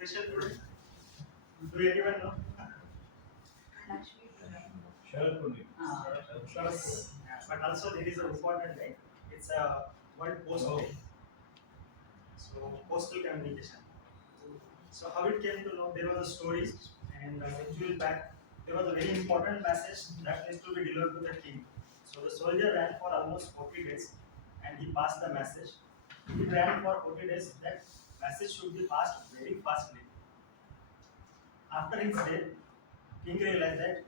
special today? Do anyone know? Sharad Puri. Sharad Puri. Yeah, but also there is an important day. It's a World Post Oh. Day. So postal communication. So how it came to know, there was a story, and centuries back there was a very important message that needs to be delivered to the king. So the soldier ran for almost 40 days, and he passed the message. He ran for 40 days. That message should be passed very fastly. After his death, king realized that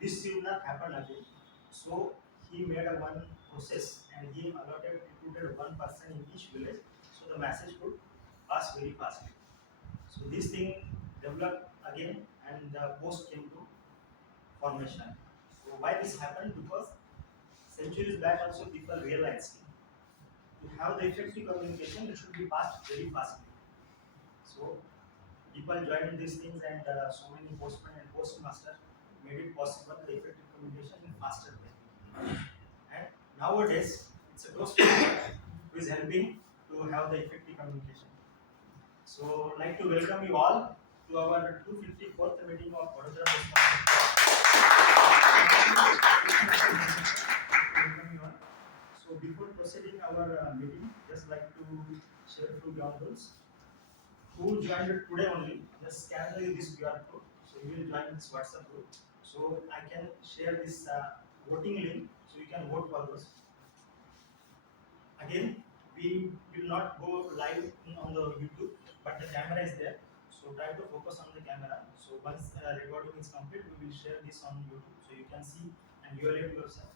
this should not happen again. So he made a one process, and he recruited one person in each village, so the message could pass very fastly. So this thing developed again, and the post came to formation. So why this happened? Because centuries back also people realized to have the effective communication, it should be passed very fastly. So people joined these things, and so many postmen and postmaster made it possible the effective communication in faster way. And nowadays it's a Toastmaster who is helping to have the effective communication. So like to welcome you all to our 254th meeting of Vadodara Toastmaster. Welcome you all. So before proceeding our meeting, just like to share a few ground rules. Who joined it today only, just scan this QR code. So you will join this WhatsApp group. So I can share this voting link, so you can vote for those. Again, we will not go live on the YouTube, but the camera is there. So try to focus on the camera. So once recording is complete, we will share this on YouTube, so you can see and evaluate yourself.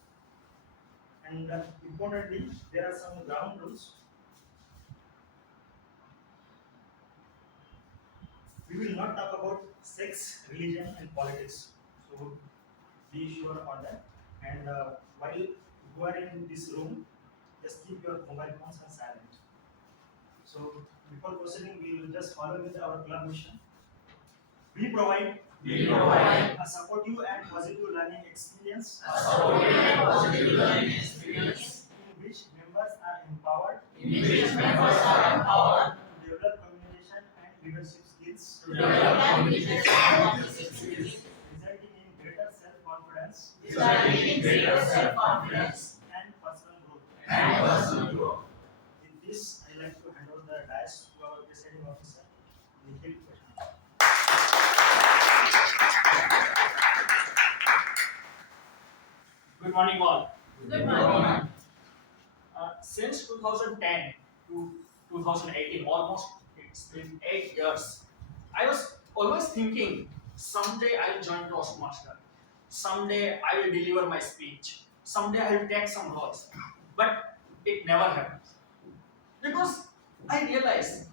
And importantly, there are some ground rules. We will not talk about sex, religion, and politics. So be sure on that. And while you are in this room, just keep your mobile phones on silent. So before proceeding, we will just follow with our club mission. We provide a supportive and positive learning experience in which members are empowered to develop communication and leadership skills, resulting in greater self-confidence and personal growth. With this, I like to hand over the dais to our presiding officer, Nikhil Krishna. Good morning, all. Good morning. Since 2010 to 2018, almost it's been 8 years, I was always thinking someday I'll join Toastmaster. Someday I will deliver my speech. Someday I will take some roles. But it never happens. Because I realized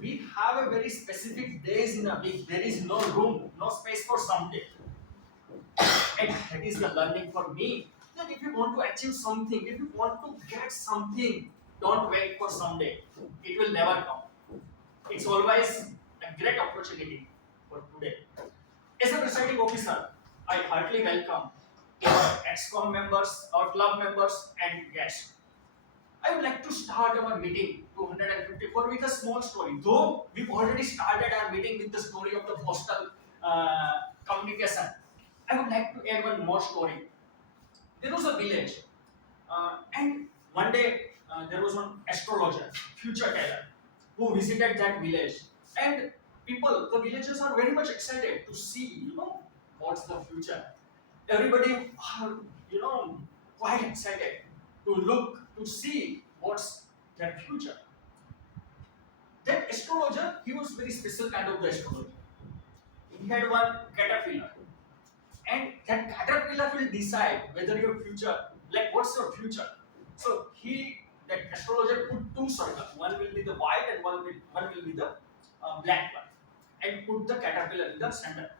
we have a very specific days in a week. There is no room, no space for someday. And that is the learning for me, that if you want to achieve something, if you want to get something, don't wait for someday. It will never come. It's always a great opportunity for today. As a presiding officer, I heartily welcome our ExCom members, our club members, and guests. I would like to start our meeting 254 with a small story. Though we've already started our meeting with the story of the postal communication, I would like to add one more story. There was a village, and one day there was one astrologer, future teller, who visited that village. And people, the villagers are very much excited to see, what's the future. Everybody are, quite excited to look, to see what's their future. That astrologer, he was very special kind of the astrologer. He had one caterpillar. And that caterpillar will decide whether your future, like what's your future. So that astrologer put two circles. One will be the white and one will be the black one. And put the caterpillar in the center.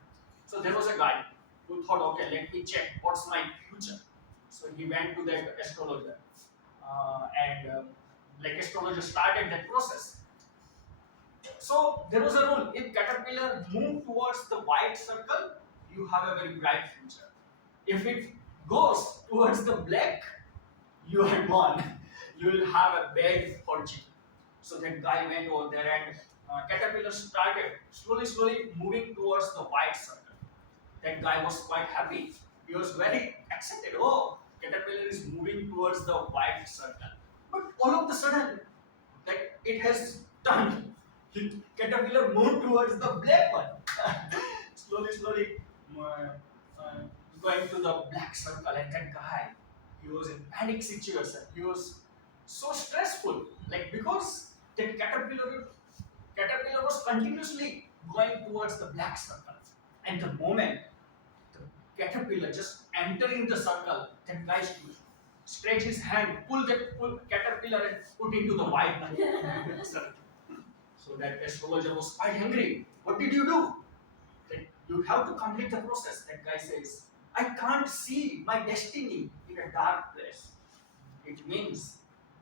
So there was a guy who thought, okay, let me check what's my future. So he went to that astrologer. Like astrologer started that process. So there was a rule: if caterpillar moved towards the white circle, you have a very bright future. If it goes towards the black, you are gone. You will have a bad fortune. So that guy went over there and caterpillar started slowly moving towards the white circle. That guy was quite happy. He was very excited. Oh, caterpillar is moving towards the white circle. But all of the sudden, that it has turned. Caterpillar moved towards the black one. slowly, uh, going to the black circle, and that guy, he was in panic situation. He was so stressful, like because that caterpillar was continuously going towards the black circle, and the moment the caterpillar just entering the circle, that guy stretch his hand, pull caterpillar and put into the white circle. So that astrologer was quite angry. What did you do? That you have to complete the process. That guy says, I can't see my destiny in a dark place. It means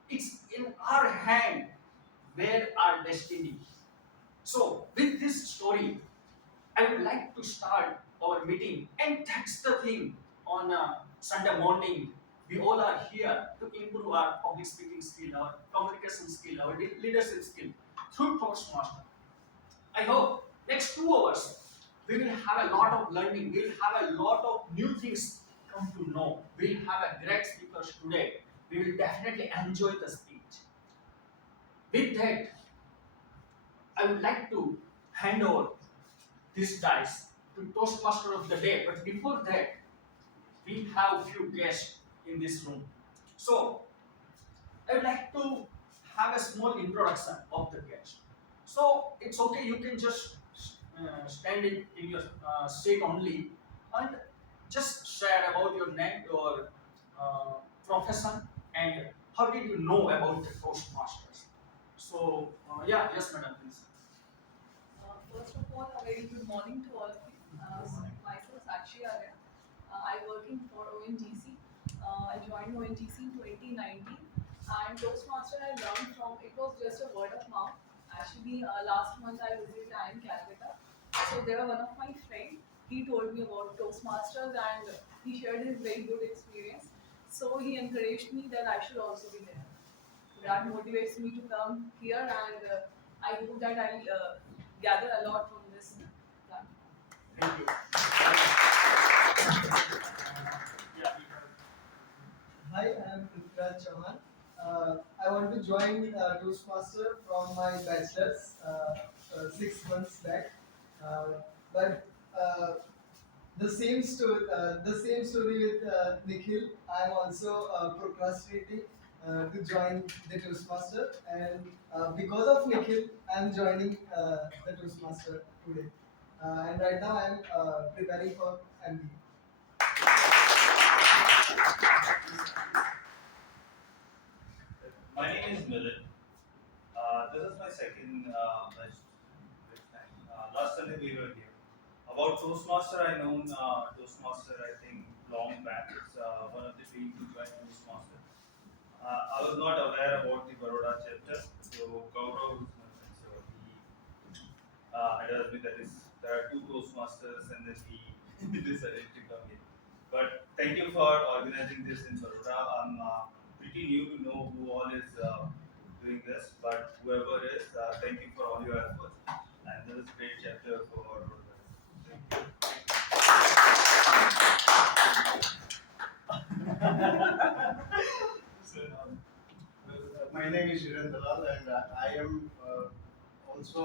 it's in our hand where our destiny. So with this story, I would like to start our meeting, and that's the thing. On Sunday morning, we all are here to improve our public speaking skill, our communication skill, our leadership skill through Toastmaster. I hope next 2 hours we will have a lot of learning. We'll have a lot of new things come to know. We'll have a great speakers today. We will definitely enjoy the speech. With that, I would like to hand over this dice to Toastmaster of the day. But before that, we have few guests in this room. So I would like to have a small introduction of the guest. So it's okay, you can just stand in your seat only and just share about your name, your profession, and how did you know about the Toastmasters. So, yeah, yes, madam, please. First of all, a very good morning to all of you. Myself is Sakshi Arya. I'm working for ONGC. I joined ONGC in 2019. And Toastmaster I learned from, it was just a word of mouth. Actually, last month I visited IIM Calcutta. So there was one of my friends. He told me about Toastmasters and he shared his very good experience. So he encouraged me that I should also be there. That motivates me to come here and I hope that I'll gather a lot from this plan. Thank you. Yeah, we have. Hi, I'm Prithviraj Chauhan. I want to join Toastmaster from my bachelor's 6 months back. But the same story with Nikhil. I'm also procrastinating to join the Toastmaster, and because of Nikhil, I'm joining the Toastmaster today. And right now, I'm preparing for MBA. My name is Milind. This is my second batch this time. Last Sunday we were here. About Toastmaster, I know Toastmaster, I think, long back. It's one of the dreams to join Toastmaster. I was not aware about the Baroda chapter, so Gaurav, who's my friend, so he advised me that there are two Toastmasters and then we decided to come here. But thank you for organizing this in Baroda. I'm pretty new to know who all is doing this, but whoever is, thank you for all your efforts. And this is a great chapter for Baroda. Thank you. My name is Hiren Dalal, and I am also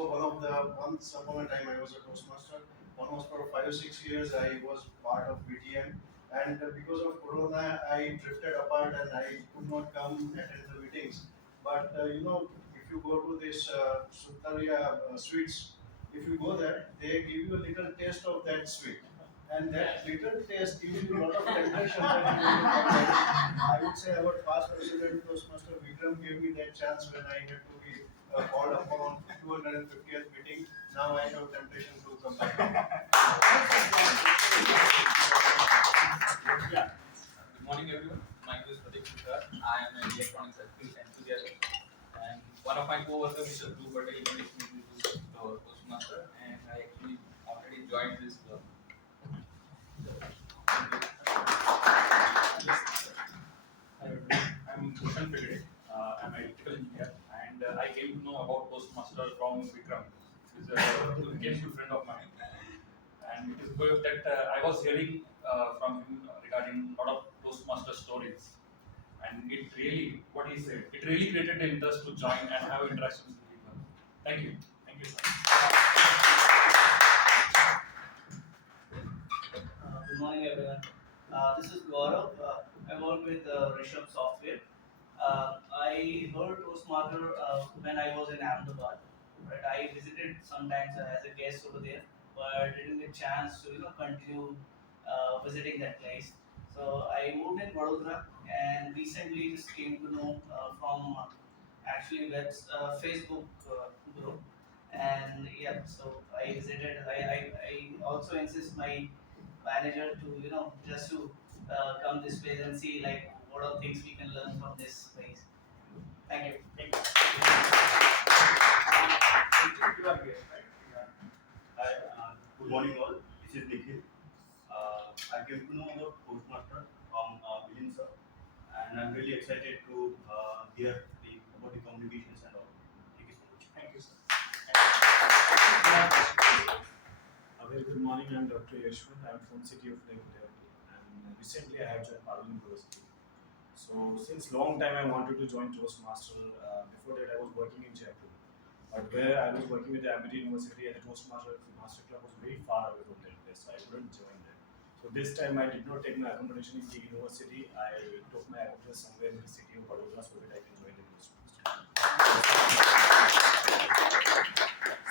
once upon a time I was a Toastmaster. Almost for 5 or 6 years I was part of VTM, and because of Corona I drifted apart and I could not come attend the meetings. But if you go to this Sutaria sweets, if you go there, they give you a little taste of that sweet. And that little taste gives you a lot of temptation that you will come there. I would say our past president Toastmaster Vikram gave me that chance when I had to be called upon 250th meeting. Now I have temptation to come back. Yeah. Good morning, everyone. My name is Pratik Sukar. I am an electronics enthusiast, and one of my co-workers, Mr. Dhruv Patel, introduced me to Toastmaster, and I actually already joined this club. I'm Bhushan Pigade. I'm an electrical engineer, and I came to know about Toastmaster from Vikram. became good friend of mine. And it is good that I was hearing from him regarding a lot of Toastmaster stories. And it really, what he said, it really created the interest to join and have interactions with people. Thank you. Thank you, sir. Good morning, everyone. This is Gaurav. I work with Rishabh Software. I heard Toastmaster when I was in Ahmedabad. Right, I visited sometimes as a guest over there, but didn't get chance to continue visiting that place. So I moved in Vadodara and recently just came to know from actually Facebook group. And yeah, so I visited. I also insist my manager to just to come this place and see like what are things we can learn from this place. Thank you. Thank you. You are here, right? Hi, good morning all. This is Nikhil. I came to know about Toastmaster from Bilin sir, and I'm really excited to hear about the communications and all. Thank you so much. Thank you, sir. A very good morning. I'm Dr. Yashwant. I'm from City of Lake and recently I have joined Parliament University. So since long time I wanted to join Toastmaster. Before that I was working in Jaipur, but where I was working with the Amity University and the Toastmaster Master Club was very far away from that place, so I couldn't join there. So this time I did not take my accommodation in the university. I took my accommodation somewhere in the city of Vadodara so that I can join the Toastmaster.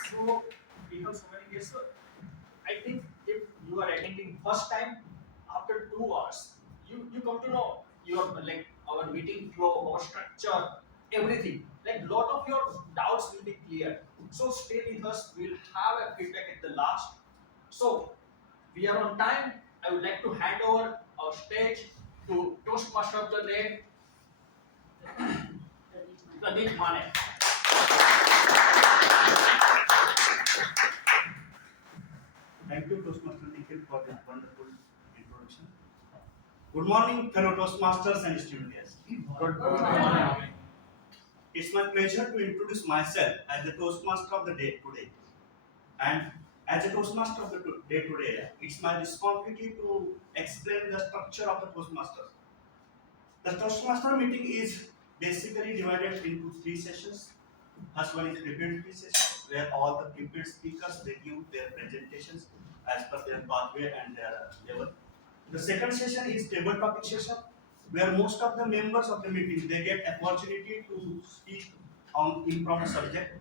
So we have so many guests. So I think if you are attending first time, after 2 hours, you come to know your like our meeting flow, our structure, everything. Like lot of your doubts will be clear. So stay with us. We'll have a feedback at the last. So we are on time. I would like to hand over our stage to Toastmaster of the day, Pradeep Mane. Thank you, Toastmaster Nikhil, for that wonderful introduction. Good morning, fellow Toastmasters and student guests. Good morning. It's my pleasure to introduce myself as the Toastmaster of the day today. And as a Toastmaster of the day today, it's my responsibility to explain the structure of the Toastmasters. The Toastmaster meeting is basically divided into 3 sessions. First one is prepared session, where all the prepared speakers they give their presentations as per their pathway and their level. The second session is table topic session, where most of the members of the meeting they get opportunity to speak on impromptu subject,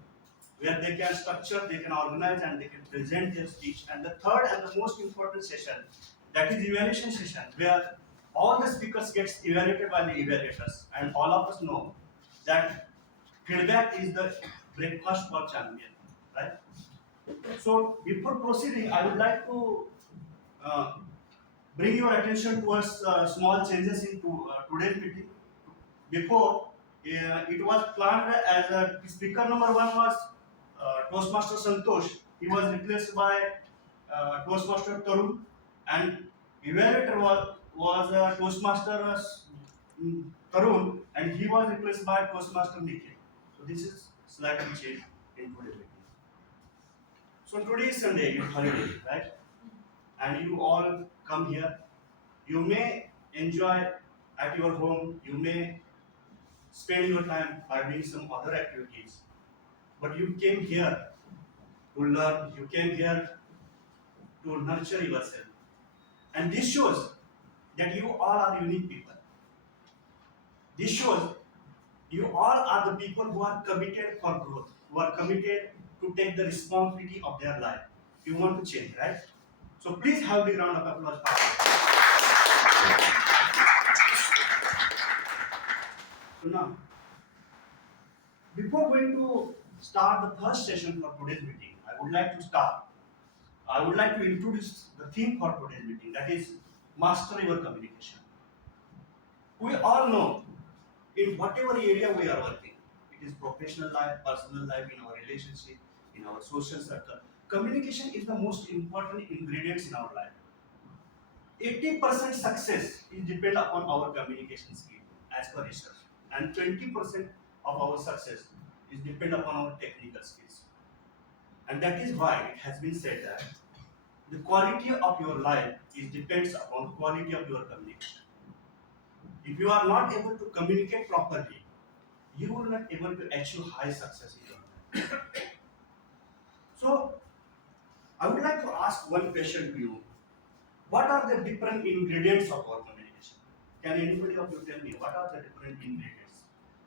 where they can structure, they can organize, and they can present their speech. And the third and the most important session, that is evaluation session, where all the speakers gets evaluated by the evaluators, and all of us know that feedback is the breakfast for champion, right? So before proceeding, I would like to uh, bring your attention towards small changes in today's meeting. Before, it was planned as a speaker number one was Toastmaster Santosh. He was replaced by Toastmaster Tarun, and evaluator was Toastmaster Tarun, and he was replaced by Toastmaster Nikhil. So this is slightly changed in today's meeting. So today is Sunday, it's holiday, right? And you all come here. You may enjoy at your home. You may spend your time by doing some other activities. But you came here to learn, you came here to nurture yourself. And this shows that you all are unique people. This shows you all are the people who are committed for growth, who are committed to take the responsibility of their life. You want to change, right? So please have a big round of applause. So now, before going to start the first session for today's meeting, I would like to introduce the theme for today's meeting, that is master your communication. We all know in whatever area we are working, it is professional life, personal life, in our relationship, in our social circle, communication is the most important ingredients in our life. 80% success is depend upon our communication skill as per research, and 20% of our success is depend upon our technical skills. And that is why it has been said that the quality of your life depends upon the quality of your communication. If you are not able to communicate properly, you will not able to achieve high success in your life. So, I would like to ask one question to you. What are the different ingredients of our communication? Can anybody of you tell me what are the different ingredients?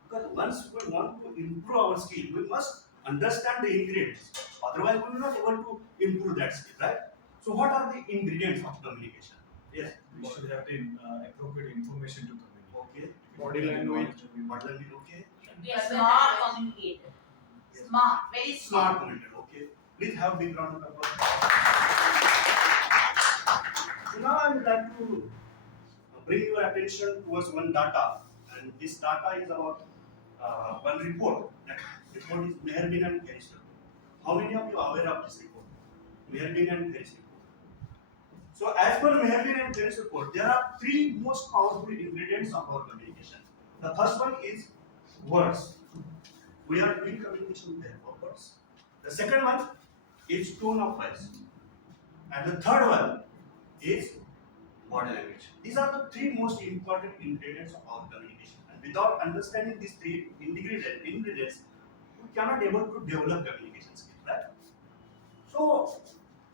Because once we want to improve our skill, we must understand the ingredients. Otherwise, we will not able to improve that skill, right? So, what are the ingredients of communication? Yes. We should have the appropriate information to communicate. Okay. Body language. Body language. Okay. Should be a smart communicator. Smart, very Smart smart. communicator. Okay. Please have big round of applause. So now I would like to bring your attention towards one data, and this data is about one report. That report is Meherbin and Harris report. How many of you are aware of this report? Meherbin and Harris report. So as per Meherbin and Harris report, there are three most powerful ingredients of our communication. The first one is words. We are doing communication with words. The second one is tone of voice, and the third one is body language. These are the three most important ingredients of our communication. And without understanding these three ingredients, we cannot able to develop communication skills, right? So,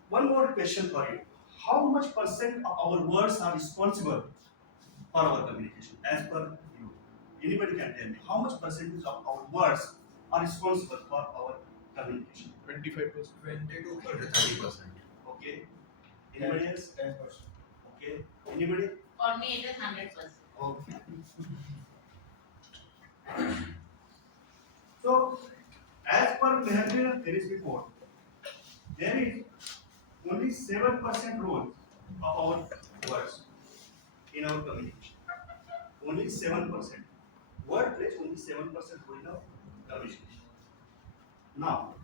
one more question for you. How much percent of our words are responsible for our communication as per you? Anybody can tell me how much percentage of our words are responsible for our communication? 25%. 20 to 30%. Okay. Anybody else? 10%. Okay. Anybody? For me, it is 100%. Okay. So, as per Meherbin and Harris report, there is only 7% role of our words in our communication. Only 7%. Word plays only 7% role in our communication. Now,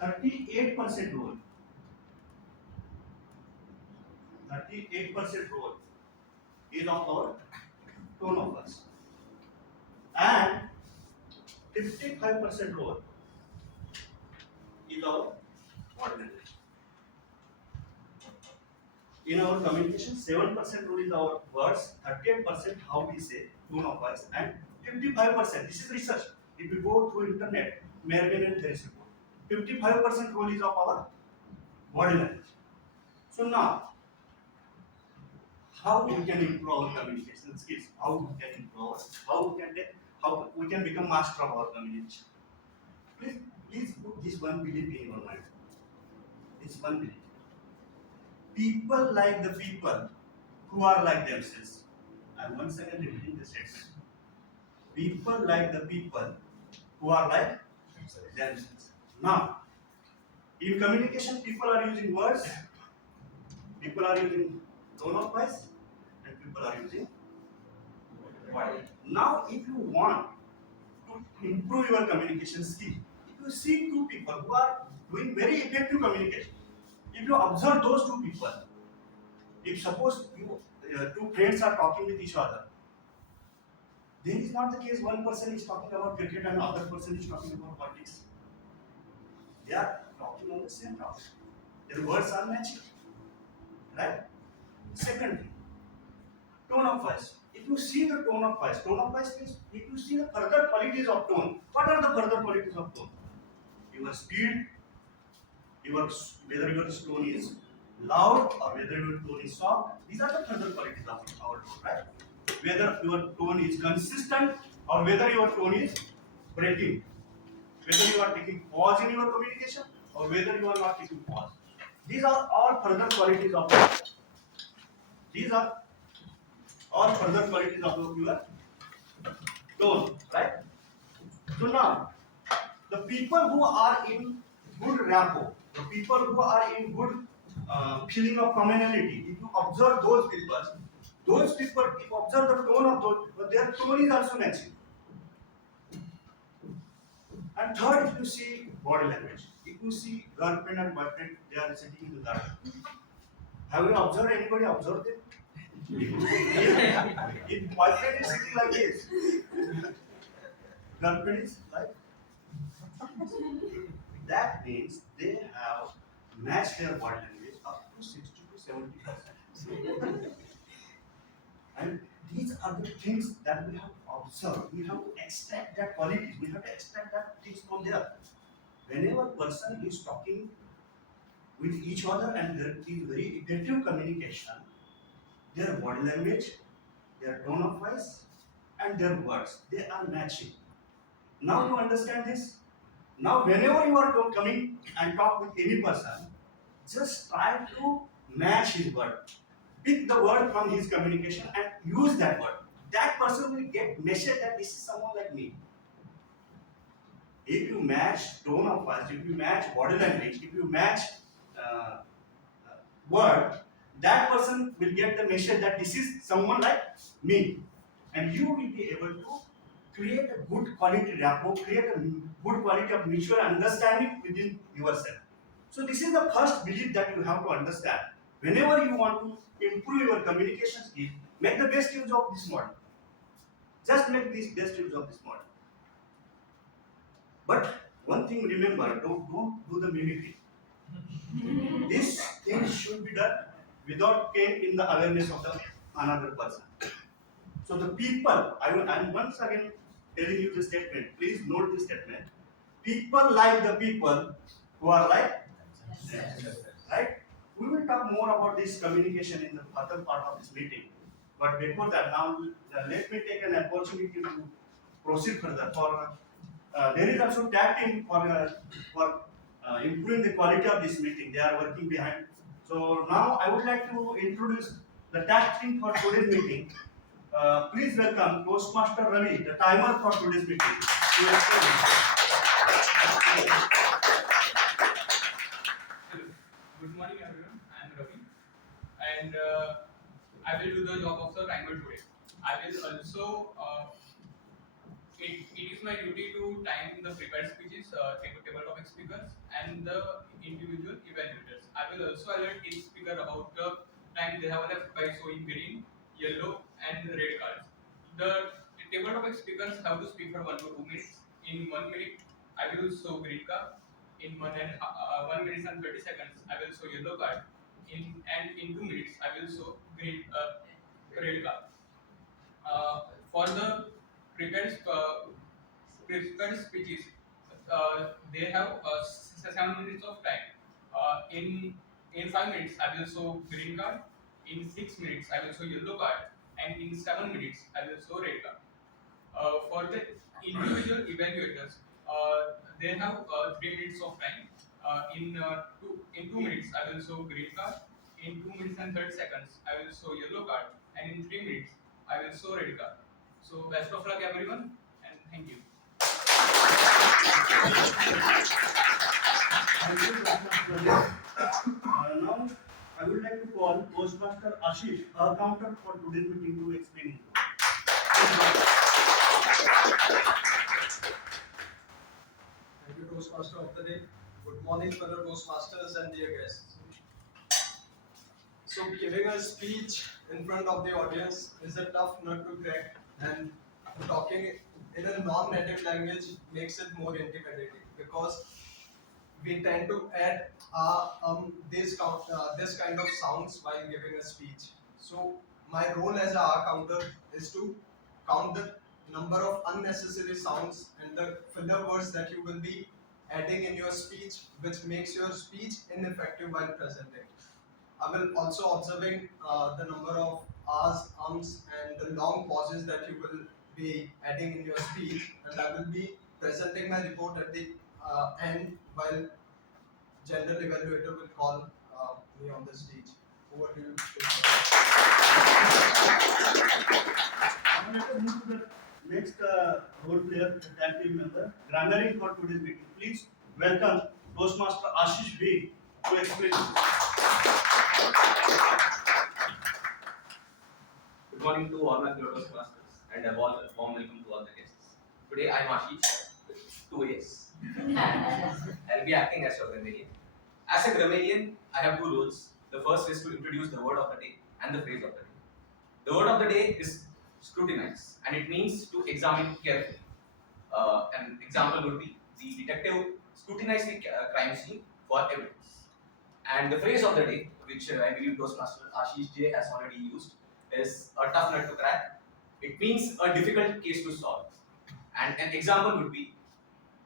38% role. 38% role is of our tone of voice. And 55% role is our body language. In our communication, 7% role is our words, 38% how we say, tone of voice, and 55%, this is research. If you go through internet, Meherbin and Harris report, 55% role is of our body language. So now, how we can improve our communication skills? How we can improve? How we can become master of our communication? Please put this one belief in your mind. This one belief. People like the people who are like themselves. I'm once again repeating the statement. People like the people who are like themselves. Now, in communication, people are using words, people are using tone of voice, and people are using body. Now, if you want to improve your communication skill, if you see two people who are doing very effective communication, if you observe those two people, if suppose two friends are talking with each other, then is not the case one person is talking about cricket and the other person is talking about politics. They are talking on the same topic. Their words are matching. Right? Secondly, tone of voice. If you see the tone of voice means if you see the further qualities of tone, what are the further qualities of tone? Your speed, whether your tone is loud or whether your tone is soft, these are the further qualities of our tone, right? Whether your tone is consistent or whether your tone is breaking, whether you are taking pause in your communication or whether you are not taking pause. These are all further qualities of your tone, right? So now, the people who are in good rapport, the people who are in good feeling of commonality, if you observe those people, if you observe the tone of those people, their tone is also matching. And third, if you see body language, if you see girlfriend and boyfriend, they are sitting in the garden. Have you observed anybody observe them? If boyfriend is sitting like this, girlfriend is like that. means they have matched their body language up to 60 to 70%. And these are the things that we have to observe. We have to extract that qualities. We have to extract that things from there. Whenever person is talking with each other and there is very effective communication, their body language, their tone of voice, and their words, they are matching. Now you understand this? Now whenever you are coming and talk with any person, just try to match his word. Pick the word from his communication and use that word. That person will get message that this is someone like me. If you match tone of voice, if you match body language, if you match uh, word, that person will get the message that this is someone like me. And you will be able to create a good quality rapport, create a good quality of mutual understanding within yourself. So this is the first belief that you have to understand. Whenever you want to improve your communication skill, make the best use of this model. Just make this best use of this model. But one thing remember, don't do the mimicry. This thing should be done without pain in the awareness of the another person. So the people, I'm once again telling you this statement. Please note this statement. People like the people who are like themselves. Right? We will talk more about this communication in the other part of this meeting. But before that, now let me take an opportunity to proceed further. There is also tag team for improving the quality of this meeting. They are working behind. So now I would like to introduce the tag team for today's meeting. Please welcome Toastmaster Ravi, the timer for today's meeting. Good morning, everyone. I am Ravi, and I will do the job of the timer today. I will also. It is my duty to time the prepared speeches, table topic speakers, and the individual evaluators. I will also alert each speaker about the time they have left by showing green, yellow, and red cards. The table topic speakers have to speak for 1 to 2 minutes. In 1 minute, I will show green card. In 1 minute and 30 seconds, I will show yellow card. In 2 minutes, I will show red card. For the prepared prepared speeches, they have 7 minutes of time. In 5 minutes, I will show green card. In 6 minutes, I will show yellow card, and in 7 minutes, I will show red card. For the individual evaluators, they have 3 minutes of time. In 2 minutes, I will show green card. In 2 minutes and 30 seconds, I will show yellow card, and in 3 minutes, I will show red card. So best of luck, everyone, and thank you. Thank you, Toastmaster. Now I would like to call Toastmaster Ashish, our accountant for today's meeting, to explain it. Thank you, Toastmaster of the day. Good morning, fellow Toastmasters and dear guests. So, giving a speech in front of the audience is a tough nut to crack, and talking in a non-native language makes it more intimidating because we tend to add this kind of sounds while giving a speech. So, my role as a counter is to count the number of unnecessary sounds and the filler words that you will be adding in your speech, which makes your speech ineffective while presenting. I will also observing the number of ahs, ums, and the long pauses that you will be adding in your speech, and I will be presenting my report at the end while general evaluator will call me on the stage. Over to you. Now let us move to the next role player, the tag team member, grammarian for today's meeting. Please welcome Toastmaster Ashish B to explain. Good morning to all my fellow Toastmasters and a warm welcome to all the guests. Today I am Ashish with 2 A's. I'll be acting as your grammarian. As a grammarian, I have 2 roles. The first is to introduce the word of the day and the phrase of the day. The word of the day is scrutinize, and it means to examine carefully. An example would be the detective scrutinize the crime scene for evidence. And the phrase of the day, which I believe Toastmaster Ashish J has already used, is a tough nut to crack. It means a difficult case to solve. And an example would be,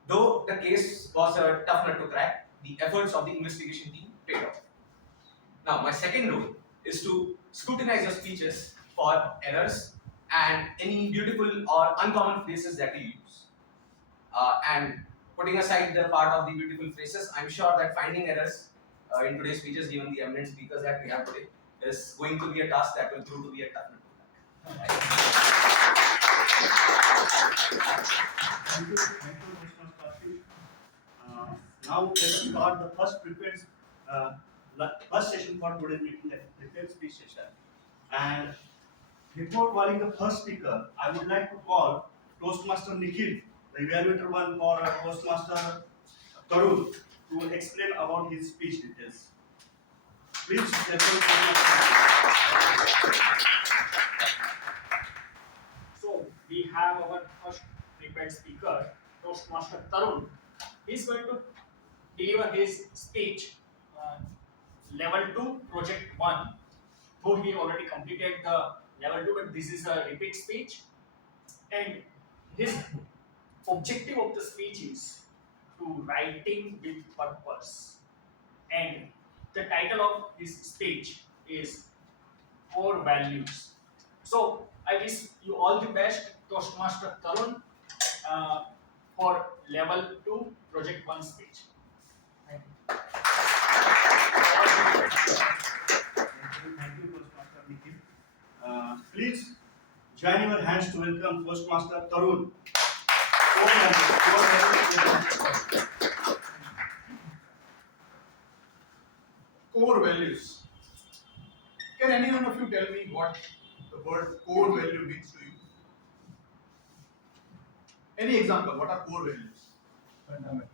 though the case was a tough nut to crack, the efforts of the investigation team paid off. Now, my second rule is to scrutinize your speeches for errors and any beautiful or uncommon phrases that you use. And putting aside the part of the beautiful phrases, I'm sure that finding errors in today's speeches, given the eminent speakers that we have today, is going to be a task that will prove to be a tough nut to crack. Thank you, Mr. Ashish. Now let us start the first session for today's meeting, the prepared speech session. And before calling the first speaker, I would like to call Toastmaster Nikhil, the evaluator one for Toastmaster Tarun, to explain about his speech details. Please, So we have our first prepared speaker, Toastmaster Tarun. He's going to deliver his speech, level 2, project 1. Though he already completed the level 2, but this is a repeat speech. And his objective of the speech is to writing with purpose. And the title of his speech is Core Values. So I wish you all the best, Toastmaster Tarun, for level 2 project 1 speech. Thank you. Thank you, Toastmaster Nikhil. Please join your hands to welcome Toastmaster Tarun. Core values. Can any one of you tell me what the word core value means to you? Any example? What are core values? Fundamental.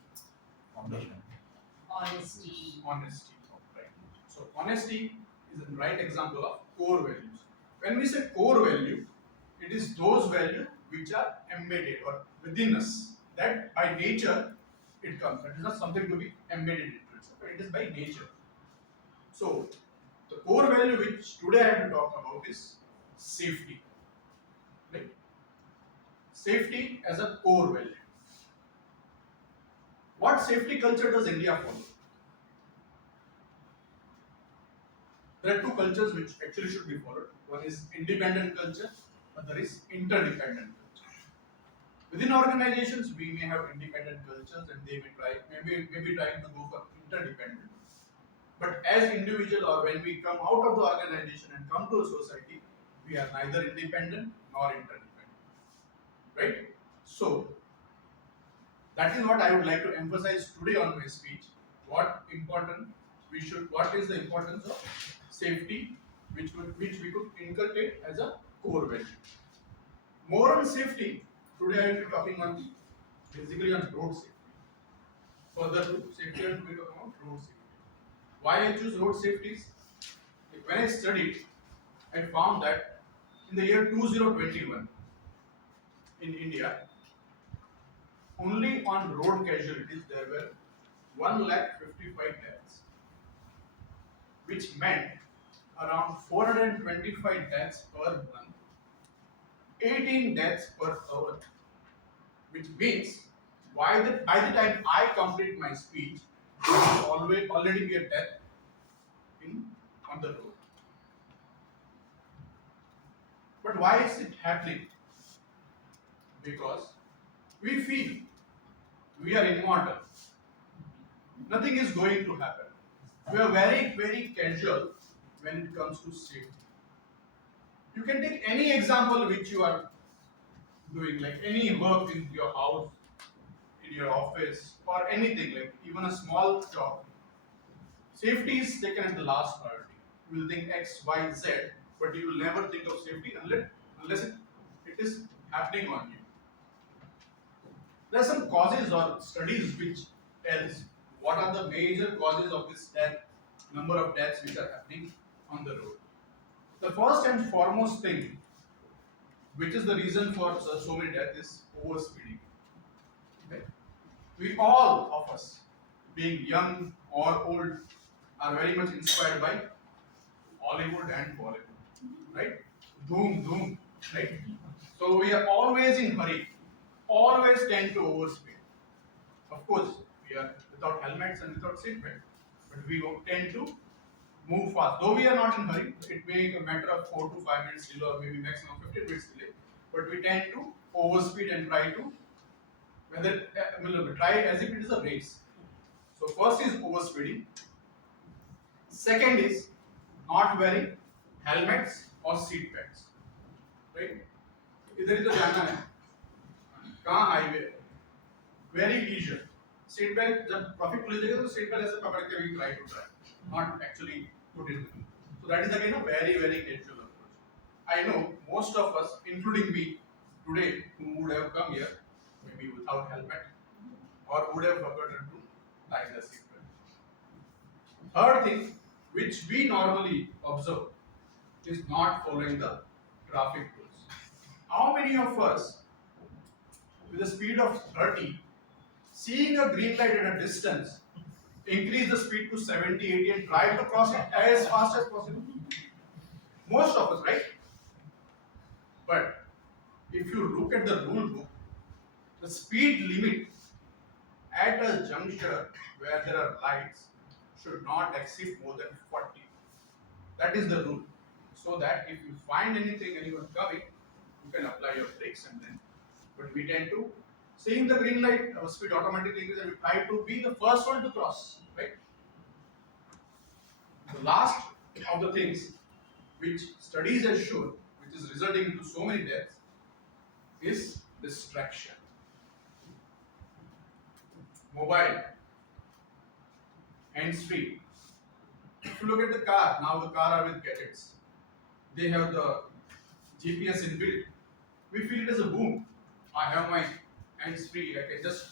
Foundation. Honesty. Honesty. Right. So honesty is the right example of core values. When we say core value, it is those values which are embedded or within us. That by nature it comes. That is not something to be embedded into itself, but it is by nature. So the core value which today I have to talk about is safety. Right? Safety as a core value. What safety culture does India follow? There are two cultures which actually should be followed. One is independent culture, other is interdependent culture. Within organizations, we may have independent cultures and they may be trying to go for interdependent. But as individual or when we come out of the organization and come to a society, we are neither independent nor interdependent. Right? So, that is what I would like to emphasize today on my speech. What is the importance of safety, which we could inculcate as a core value. More on safety, today I will be talking on basically on road safety. Further to safety, I will be talking about road safety. Why I choose road safety? When I studied, I found that in the year 2021 in India, only on road casualties there were 1,55,000 deaths, which meant around 425 deaths per month, 18 deaths per hour, which means by the time I complete my speech, there will already be a death on the road. But why is it happening? Because we feel we are immortal. Nothing is going to happen. We are very, very casual when it comes to safety. You can take any example which you are doing, like any work in your house, in your office, or anything, like even a small job. Safety is taken at the last priority. You will think X, Y, Z, but you will never think of safety unless it is happening on you. There are some causes or studies which tells what are the major causes of this number of deaths which are happening on the road. The first and foremost thing, which is the reason for so many deaths, is overspeeding. Okay? we all of us, being young or old, are very much inspired by Hollywood and Bollywood, right? Doom, doom, right? So we are always in hurry, always tend to overspeed. Of course, we are without helmets and without seatbelt, but we tend to move fast. Though we are not in hurry, it may be a matter of 4 to 5 minutes delay or maybe maximum 15 minutes delay, but we tend to overspeed and try to try as if it is a race. So first is overspeeding. Second is not wearing helmets or seat belts. Right? इधर ही तो जाना है. कहाँ highway? Very leisure. Seat belt जब traffic police देगा तो seat belt ऐसे पकड़ के we try to drive, not actually put it. So that is again a very very casual approach. I know most of us, including me, today who would have come here maybe without helmet or would have forgotten to tie the seat belt. Third thing which we normally observe is not following the traffic rules. How many of us, with a speed of 30, seeing a green light at a distance, increase the speed to 70, 80 and try to cross it as fast as possible? Most of us, right? But if you look at the rule book, the speed limit at a juncture where there are lights should not exceed more than 40. That is the rule. So that if you find anyone coming, you can apply your brakes and then. But we tend to, seeing the green light, our speed automatically increases and we try to be the first one to cross, right? The last of the things which studies have shown, which is resulting into so many deaths, is distraction. Mobile, hands-free. If you look at the car, now the car are with gadgets. They have the GPS inbuilt. We feel it as a boom. I have my hands-free. I can just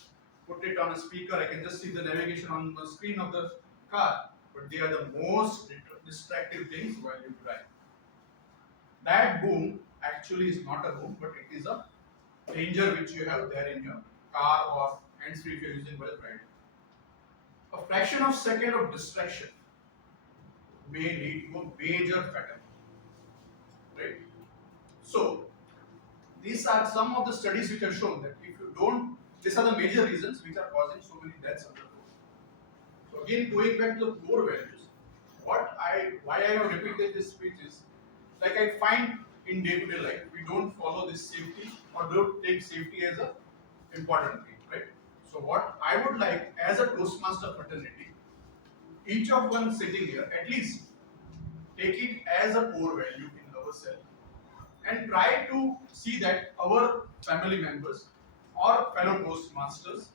put it on a speaker. I can just see the navigation on the screen of the car. But they are the most distractive things while you drive. That boom actually is not a boom, but it is a danger which you have there in your car or hands-free if you are using while driving. A fraction of a second of distraction may lead to a major fatality. Right? So, these are some of the studies which have shown that if you don't, these are the major reasons which are causing so many deaths on the road. So again, going back to the core values, why I have repeated this speech is, like I find in day-to-day life, we don't follow this safety or don't take safety as a important thing, right? So what I would like as a Toastmaster fraternity, each of one sitting here, at least take it as a core value in ourselves and try to see that our family members or fellow Toastmasters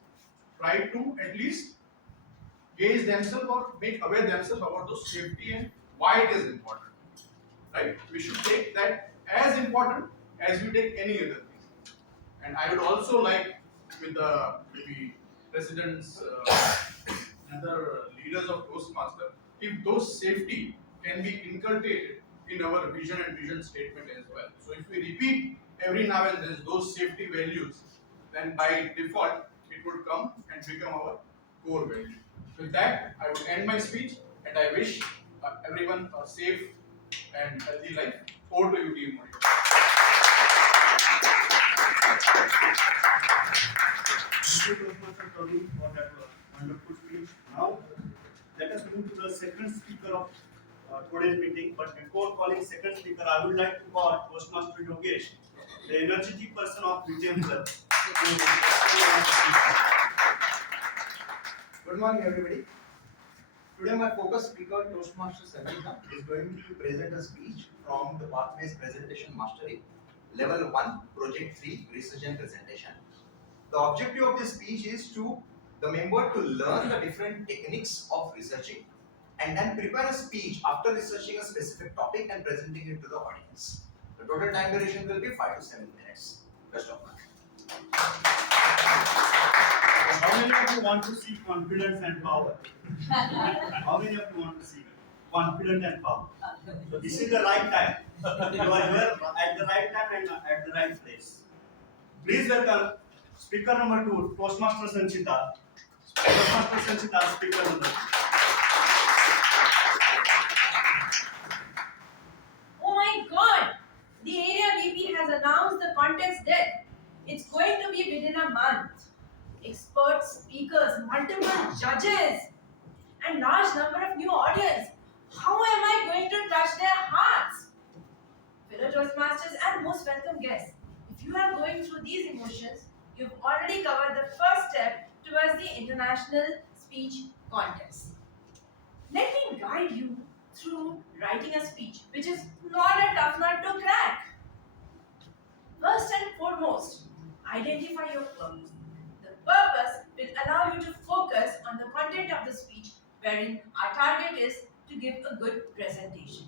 try to at least gauge themselves or make aware themselves about the safety and why it is important. Right? We should take that as important as we take any other thing. And I would also like, with the maybe presidents, other leaders of Toastmaster, if those safety can be inculcated in our vision and vision statement as well. So if we repeat every now and then those safety values, then by default it would come and become our core value. With that, I would end my speech and I wish everyone a safe and healthy life. Over to you, team. Thank you, Toastmaster Tony, for that wonderful speech. Now, let us move to the second speaker of today's meeting. But before calling second speaker, I would like to call Toastmaster Yogesh, the energetic person of VTM Club. Good morning, everybody. Today, my focus speaker, Toastmaster Sangeeta, is going to present a speech from the Pathways Presentation Mastery, Level 1, Project 3, Research and Presentation. The objective of this speech is to the member to learn the different techniques of researching and then prepare a speech after researching a specific topic and presenting it to the audience. The total time duration will be 5 to 7 minutes. Best of luck. How many of you want to see confidence and power? How many of you want to see confidence and power? So this is the right time. You are here at the right time and at the right place. Please welcome speaker number 2, Toastmaster Sangeeta, Toastmaster Sanchita, speaker number. Oh my god! The area VP has announced the contest date. It's going to be within a month. Expert speakers, multiple judges, and large number of new audience. How am I going to touch their hearts? Fellow Toastmasters and most welcome guests, if you are going through these emotions, you've already covered the first step towards the International Speech Contest. Let me guide you through writing a speech, which is not a tough nut to crack. First and foremost, identify your purpose. The purpose will allow you to focus on the content of the speech, wherein our target is to give a good presentation.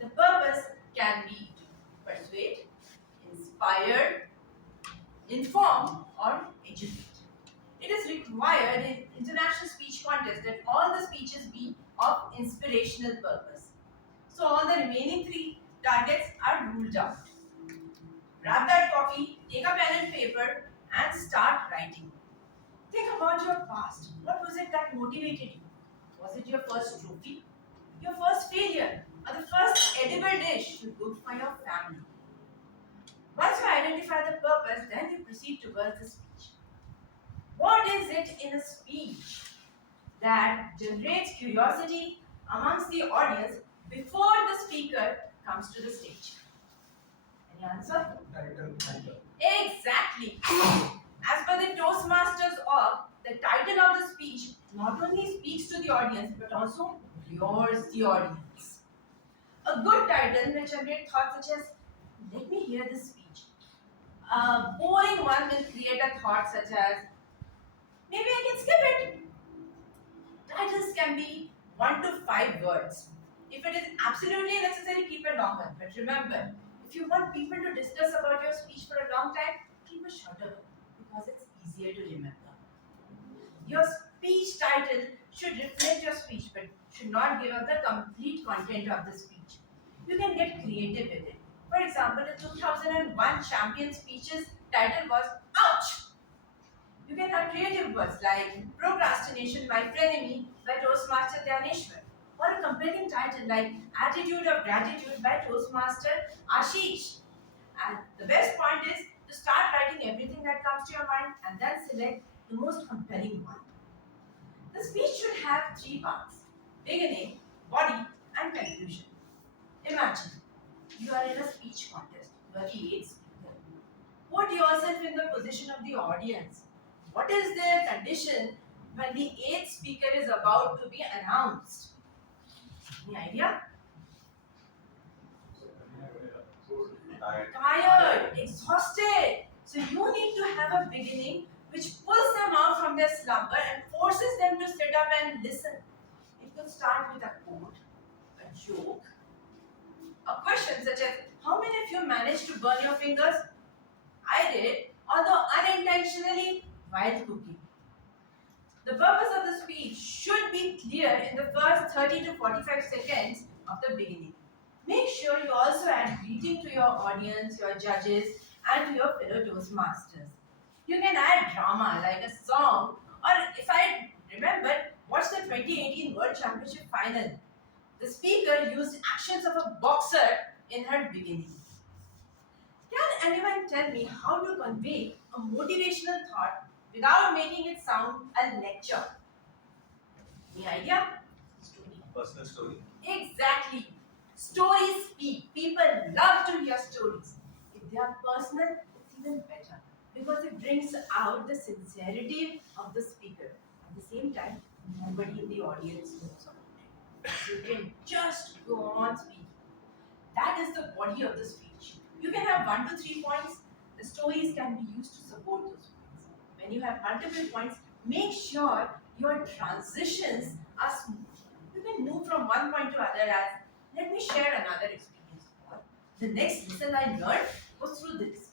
The purpose can be to persuade, inspire, inform, or educate. It is required in international speech contests that all the speeches be of inspirational purpose. So all the remaining three targets are ruled out. Grab that copy, take a pen and paper, and start writing. Think about your past. What was it that motivated you? Was it your first trophy? Your first failure? Or the first edible dish you cooked for your family? Once you identify the purpose, then you proceed towards the speech. What is it in a speech that generates curiosity amongst the audience before the speaker comes to the stage? Any answer? Title. Exactly. As per the Toastmasters org, the title of the speech not only speaks to the audience but also lures the audience. A good title may generate thoughts such as, let me hear this speech. A boring one will create a thought such as, maybe I can skip it. Titles can be 1 to 5 words. If it is absolutely necessary, keep a long one. But remember, if you want people to discuss about your speech for a long time, keep a shorter one because it's easier to remember. Your speech title should reflect your speech but should not give up the complete content of the speech. You can get creative with it. For example, the 2001 champion speech's title was Ouch! You can have creative words like Procrastination, My Frenemy by Toastmaster Dhaneshwar, or a compelling title like Attitude of Gratitude by Toastmaster Ashish. And the best point is to start writing everything that comes to your mind and then select the most compelling one. The speech should have 3 parts: beginning, body, and conclusion. Imagine you are in a speech contest, you are the 8th speaker. Put yourself in the position of the audience. What is their condition when the 8th speaker is about to be announced? Any idea? Tired, exhausted. So you need to have a beginning which pulls them out from their slumber and forces them to sit up and listen. It could start with a quote, a joke, a question such as, how many of you managed to burn your fingers? I did, although unintentionally while cooking. The purpose of the speech should be clear in the first 30 to 45 seconds of the beginning. Make sure you also add greeting to your audience, your judges, and to your fellow Toastmasters. You can add drama like a song, or if I remember, watch the 2018 World Championship final. The speaker used actions of a boxer in her beginning. Can anyone tell me how to convey a motivational thought without making it sound a lecture? Any idea? Personal story. Exactly. Stories speak. People love to hear stories. If they are personal, it's even better because it brings out the sincerity of the speaker. At the same time, nobody in the audience knows about it. So you can just go on speaking. That is the body of the speech. You can have 1 to 3 points. The stories can be used to support those points. When you have multiple points, make sure your transitions are smooth. You can move from one point to other as, let me share another experience. Or the next lesson I learned was through this.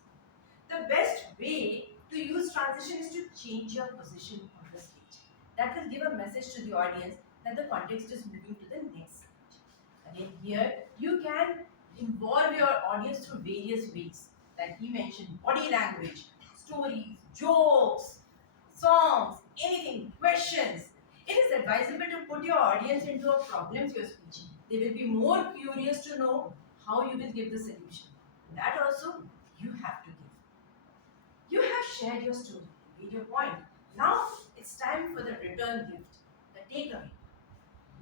The best way to use transition is to change your position on the stage. That will give a message to the audience that the context is moving to the next stage. Again, here you can involve your audience through various ways. Like he mentioned, body language, stories, jokes, songs, anything, questions. It is advisable to put your audience into a problem to your speech. They will be more curious to know how you will give the solution. That also you have to give. You have shared your story, made your point. Now it's time for the return gift, the takeaway.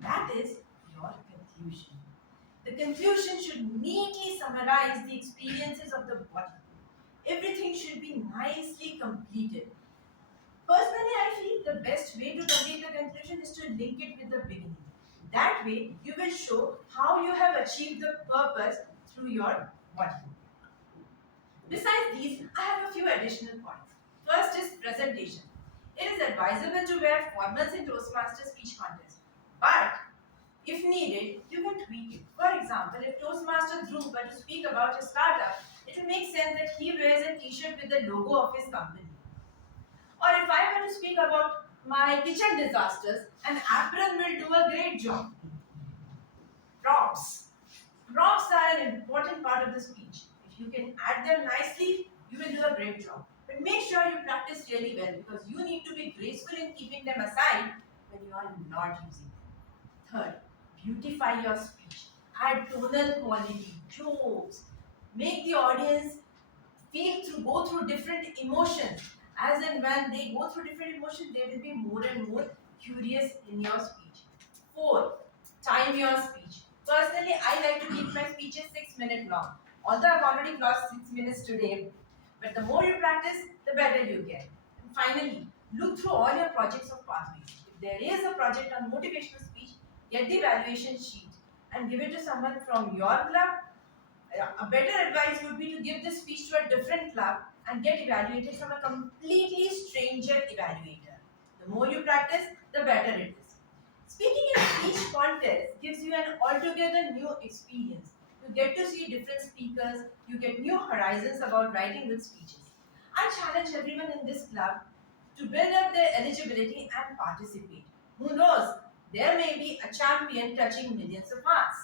That is your conclusion. The conclusion should neatly summarize the experiences of the body. Everything should be nicely completed. Personally, I feel the best way to complete the conclusion is to link it with the beginning. That way, you will show how you have achieved the purpose through your body. Besides these, I have a few additional points. First is presentation. It is advisable to wear formals in Toastmaster speech contest, but if needed, you can tweak it. For example, if Toastmaster Dhruv were to speak about his startup, it will make sense that he wears a t-shirt with the logo of his company. Or if I were to speak about my kitchen disasters, an apron will do a great job. Props. Props are an important part of the speech. If you can add them nicely, you will do a great job. But make sure you practice really well because you need to be graceful in keeping them aside when you are not using them. Third, beautify your speech. Add tonal quality, jokes. Make the audience go through different emotions. As and when they go through different emotions, they will be more and more curious in your speech. Fourth, time your speech. Personally, I like to keep my speeches 6 minutes long. Although I've already crossed 6 minutes today, but the more you practice, the better you get. And finally, look through all your projects of pathways. If there is a project on motivational speech, get the evaluation sheet and give it to someone from your club. A better advice would be to give this speech to a different club and get evaluated from a completely stranger evaluator. The more you practice, the better it is. Speaking in a speech contest gives you an altogether new experience. You get to see different speakers, you get new horizons about writing good speeches. I challenge everyone in this club to build up their eligibility and participate. Who knows, there may be a champion touching millions of hearts.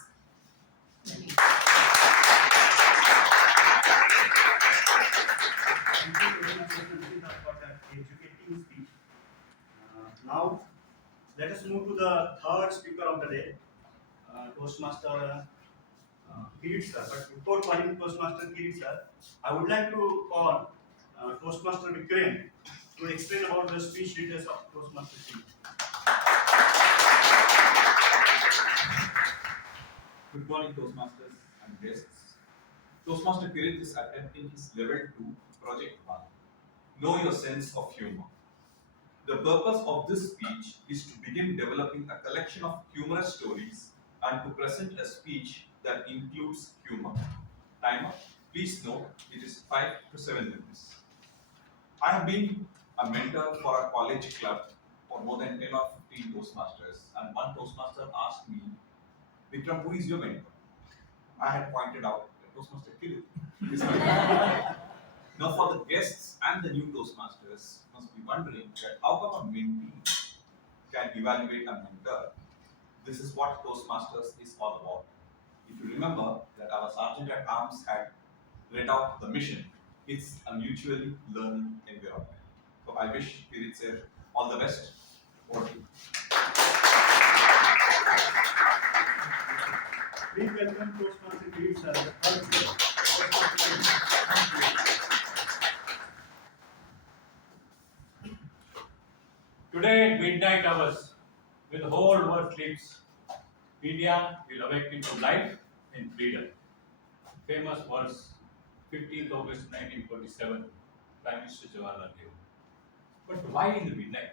For that educating speech. Now, let us move to the third speaker of the day, Toastmaster Kirit sir. But before calling Toastmaster Kirit sir, I would like to call Toastmaster Vikram to explain about the speech details of Toastmaster Kirit. Good morning, Toastmasters and guests. Toastmaster Kirit is attempting his level 2 project 1. Know your sense of humor. The purpose of this speech is to begin developing a collection of humorous stories and to present a speech that includes humor. Timer, please note it is 5 to 7 minutes. I have been a mentor for a college club for more than 10 or 15 Toastmasters, and one Toastmaster asked me, Vikram, who is your mentor? I had pointed out that Toastmaster Kirit is my mentor. Now, for the guests and the new Toastmasters, must be wondering that how come a mentee can evaluate a mentor? This is what Toastmasters is all about. If you remember that our Sergeant at Arms had read out the mission, it's a mutually learning environment. So I wish Kirit sir all the best. Over to you. Please welcome Toastmaster Kirit sir. The third speaker. Today at midnight hours, when the whole world sleeps, India will awaken to life and freedom. Famous words, 15th August 1947, Prime Minister Jawaharlal Nehru. But why in the midnight?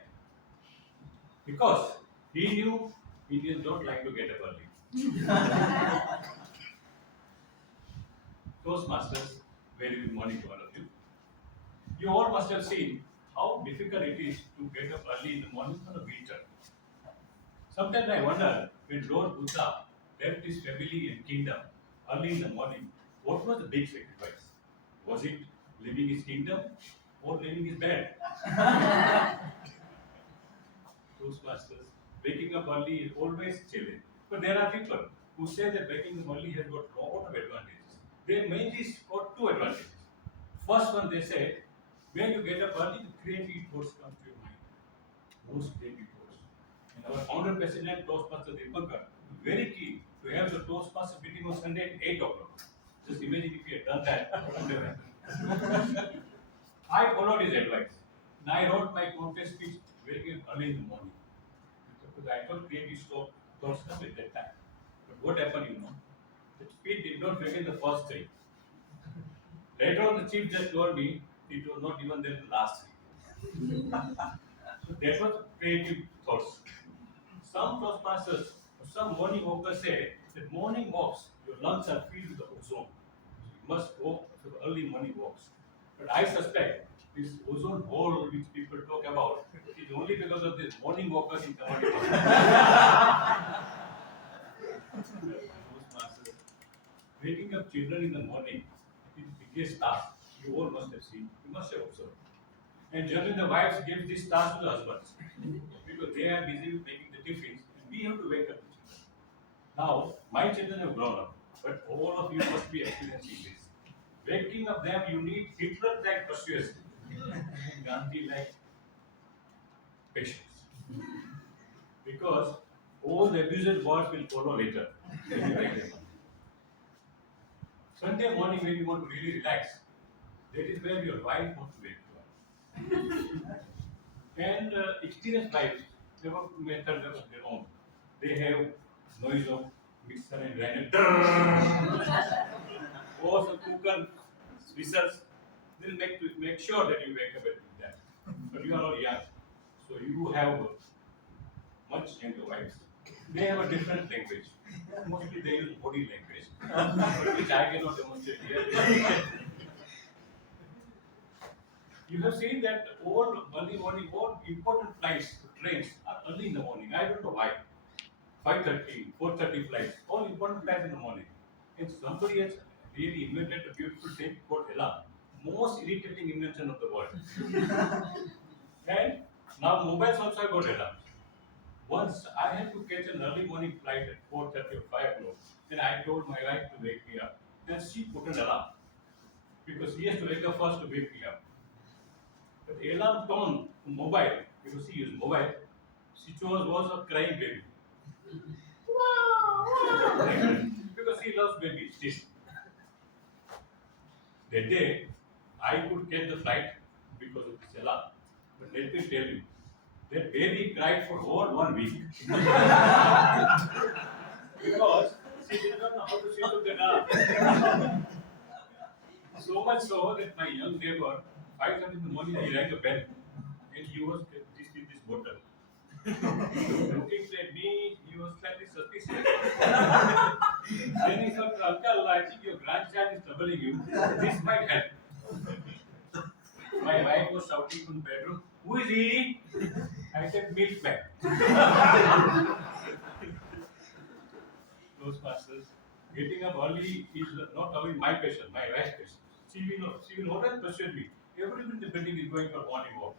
Because he knew Indians don't like to get up early. Toastmasters, very good morning to all of you. You all must have seen how difficult it is to get up early in the morning on a winter. Sometimes I wonder when Lord Buddha left his family and kingdom early in the morning, what was the big sacrifice? Was it leaving his kingdom or leaving his bed? Toastmasters, waking up early is always challenging. But there are people who say that waking up early has got a lot of advantages. They mainly got two advantages. First one, they say, when you get up early, the creative thoughts come to your mind. most day before. And our founder president, Toastmaster Deepankar, very keen to have the Toastmaster meeting on Sunday at 8 o'clock. Just imagine if he had done that. I followed his advice. And I wrote my contest speech very early in the morning. Because I thought creative thoughts at that time. But what happened, the speech did not begin the first three. Later on, the chief just told me it was not even there the last three. So that was creative thoughts. Some Toastmasters, some morning walkers say that morning walks, your lungs are filled with ozone. You must go to the early morning walks. But I suspect this ozone hole which people talk about is only because of this morning walkers in commodity. Toastmasters. Waking up children in the morning is the biggest task you all must have seen, you must have observed. And generally the wives give this task to the husbands because they are busy with making the tiffins and we have to wake up the children. Now, my children have grown up, but all of you must be experiencing this. Waking up them, you need Hitler-like persuasion and Gandhi-like patience. Because all the abused words will follow later when you wake them up. Sunday morning when you want to really relax, that is where your wife wants to wake you up. And experienced wives have a method of their own. They have noise of mixer and grinder, or some cooker whistles. They'll make sure that you wake up with that. But you are all young, so you have much younger wives. They have a different language. Mostly they use body language, which I cannot demonstrate here. You have seen that all early morning, all important flights, trains are early in the morning. I don't know why. 5:30, 4:30 flights, all important flights in the morning. And somebody has really invented a beautiful thing called alarm. Most irritating invention of the world. And now mobiles also have got alarms. Once I had to catch an early morning flight at 4:30 or 5 o'clock, and I told my wife to wake me up. And she put an alarm because she has to wake up first to wake me up. But the alarm tone mobile, because she used mobile, she chose was a crying baby. Because he loves babies still. That day, I could catch the flight because of this alarm. But let me tell you, that baby cried for whole 1 week. Because she did not know how to switch off the alarm. So much so that my young neighbor, 5:30 in the morning, he rang a bell and he was with this bottle. Looking at me, he was slightly suspicious. Then he said, Uncle, I think your grandchild is troubling you. This might help. My wife was shouting from the bedroom, who is he? I said, milkman. Toastmasters, getting up early is not only my passion, my wife's passion. She will always persuade me. Everybody in the building is going for morning walk.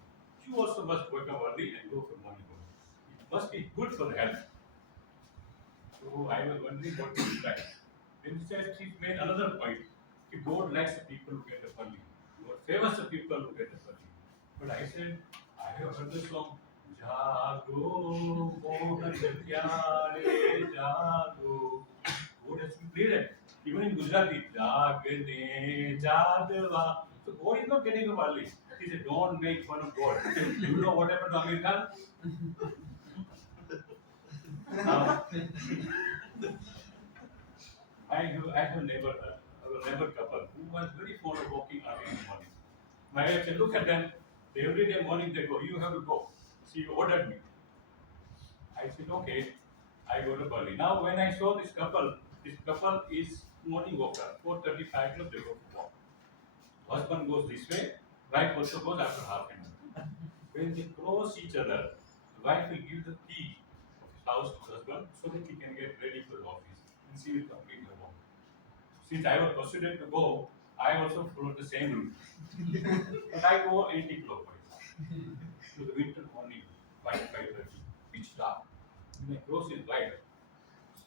You also must wake up early and go for morning walk. It must be good for the health. So I was wondering what to reply. Then she made another point. God likes the people who get up early. God favors the people who get up early. But I said, I have heard the song, Jago, Mohan Pyare, Jago. God has been played it. Even in Gujarati, Jagne, Jadva. So God is not getting up early. He said, don't make fun of God. You know what happened to Amir Khan? Now, I have a neighbor couple who was very fond of walking early in the morning. My wife said, look at them. Every day morning they go, you have to go. She ordered me. I said, okay. I go to early. Now when I saw this couple is morning walker. 4:35 o'clock they go to walk. Husband goes this way, wife also goes after half an hour. When they cross each other, the wife will give the key of his house to husband so that he can get ready for the office and she will complete her walk. Since I was persuaded to go, I also followed the same route. But I go anti-clockwise to the winter morning, 5:30, pitch dark. When I cross is white,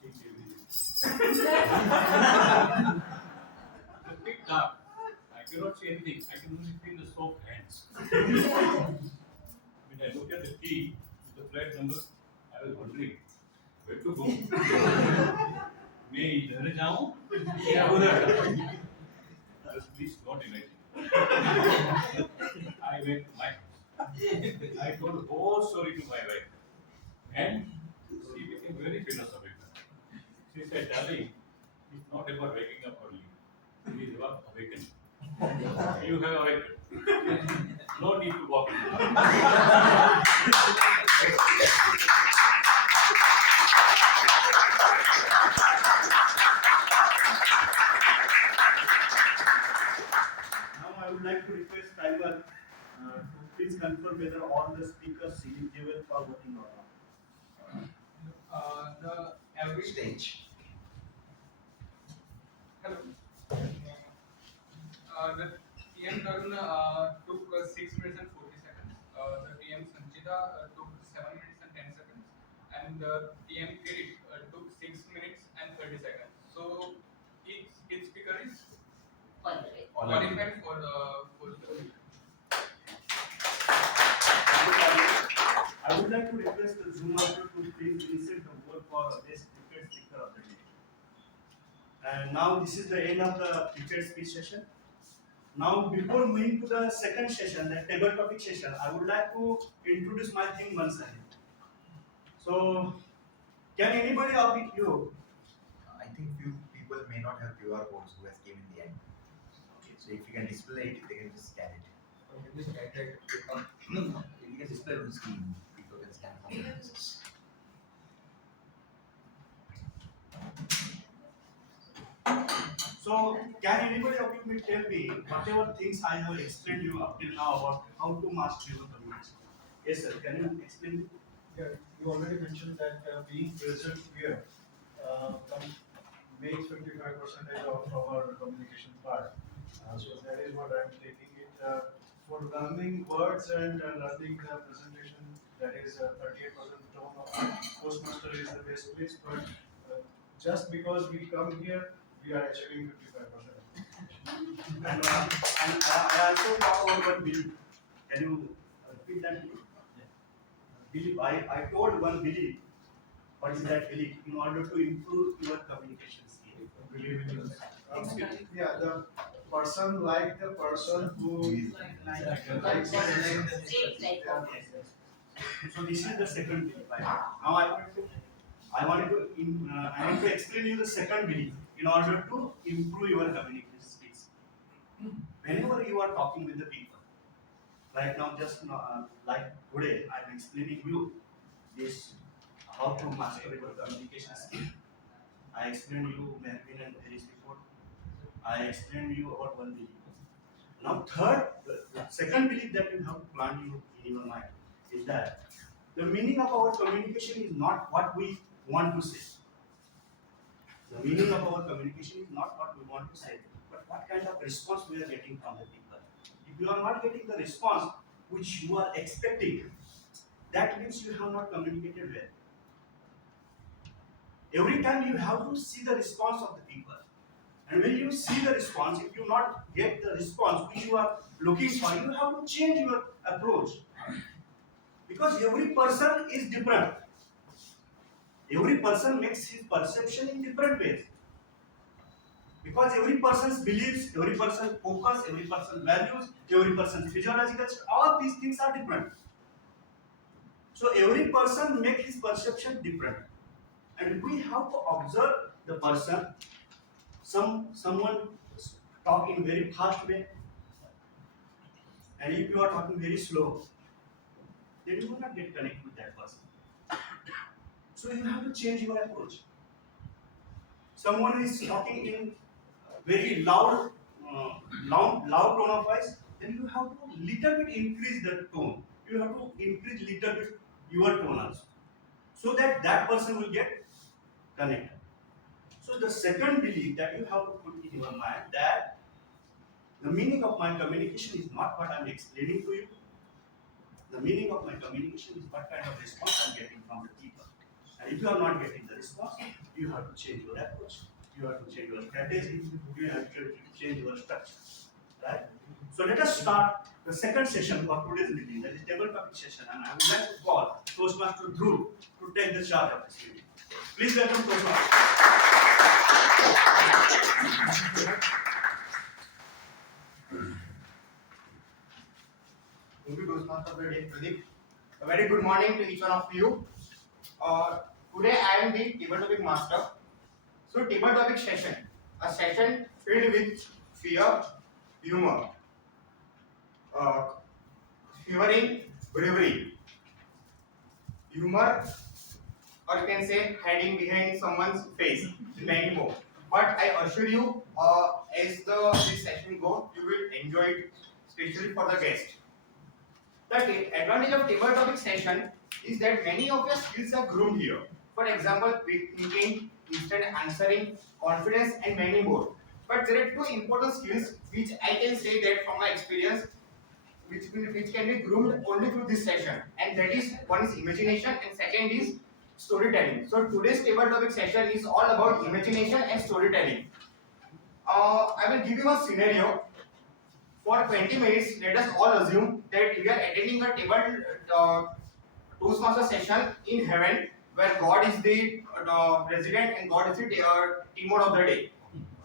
it's pitch dark. I cannot see anything. I can only feel the soft hands. When I look at the key, flight number? I was wondering where to go. मैं इधर जाऊं या उधर जाऊं? Just please don't imagine. I went to my house. I told the whole story to my wife, and she became very philosophical. She said, "Darling, it's not about waking up early. It is about awakening. You have awakened. No need to walk in the dark." Now I would like to request Timer to please confirm whether all the speakers eligible for voting or not. The average Stage. hello. The TM Tarun took 6 minutes and 40 seconds. The TM Sanchita took 7 minutes and 10 seconds. And the TM Kirit took 6 minutes and 30 seconds. So each speaker is qualified for the I would like to request the Zoom master to please insert the vote for best prepared speaker of the day. And now this is the end of the prepared speech session. Now before moving to the second session, the table topic session, I would like to introduce my thing once again. So can anybody of you? I think few people may not have QR codes who has came in the end. Okay. So if you can display it, they can just scan it. If you can display on the screen, people can scan from the answers. So can anybody of you tell me whatever things I have explained you up till now about how to master your communication? Yes, sir. Can you explain? Yeah, you already mentioned that being present here makes 55% of our communication part. So that is what I'm taking it for learning words and learning the presentation. That is 38% tone of Toastmaster is the best place. But just because we come here, we are achieving 55%. And I also talk about one belief. Can you repeat that belief? Belief. I told one belief. What is that belief? In order to improve your communication skill. Believe in yourself. Yeah, the person like the person who likes So this is the second belief. Now I want to explain you the second belief in order to improve your communication skills. Whenever you are talking with the people, right now just like today, I'm explaining you this how to master your communication skill. I explained you Melvin and Harris before. I explained you about one belief. Now the second belief that you have to plant you in your mind is that the meaning of our communication is not what we want to say. The meaning of our communication is not what we want to say, but what kind of response we are getting from the people. If you are not getting the response which you are expecting, that means you have not communicated well. Every time you have to see the response of the people. And when you see the response, if you not get the response which you are looking for, you have to change your approach. Because every person is different. Every person makes his perception in different ways. Because every person's beliefs, every person's focus, every person's values, every person's physiological, all these things are different. So every person makes his perception different. And we have to observe the person. Someone talk in very fast way, and if you are talking very slow, then you will not get connected with that person. So you have to change your approach. Someone is talking in very loud tone of voice, then you have to little bit increase the tone. You have to increase little bit your tone also, so that that person will get connected. So the second belief that you have to put in your mind that the meaning of my communication is not what I'm explaining to you. The meaning of my communication is what kind of response I'm getting from the people. And if you are not getting the response, you have to change your approach. You have to change your strategy. You have to change your structure. Right? So let us start the second session of today's meeting, that is table topic session, and I would like to call Toastmaster Dhruv to take the charge of this meeting. Please welcome Toastmaster. Thank you, Toastmaster Pradeep. A very good morning to each one of you. Today I am the table topic master. So table topic session, a session filled with fear, humor, humoring, bravery, humor, or you can say hiding behind someone's face, many more. But I assure you, as this session goes, you will enjoy it, especially for the guest. The advantage of table topic session is that many of your skills are groomed here. For example, quick thinking, instant answering, confidence, and many more. But there are two important skills which I can say that from my experience, which can be groomed only through this session. And that is, one is imagination and second is storytelling. So today's table topic session is all about imagination and storytelling. I will give you a scenario. For 20 minutes, let us all assume that we are attending a table Toastmaster session in heaven where God is the president and God is the teamer of the day.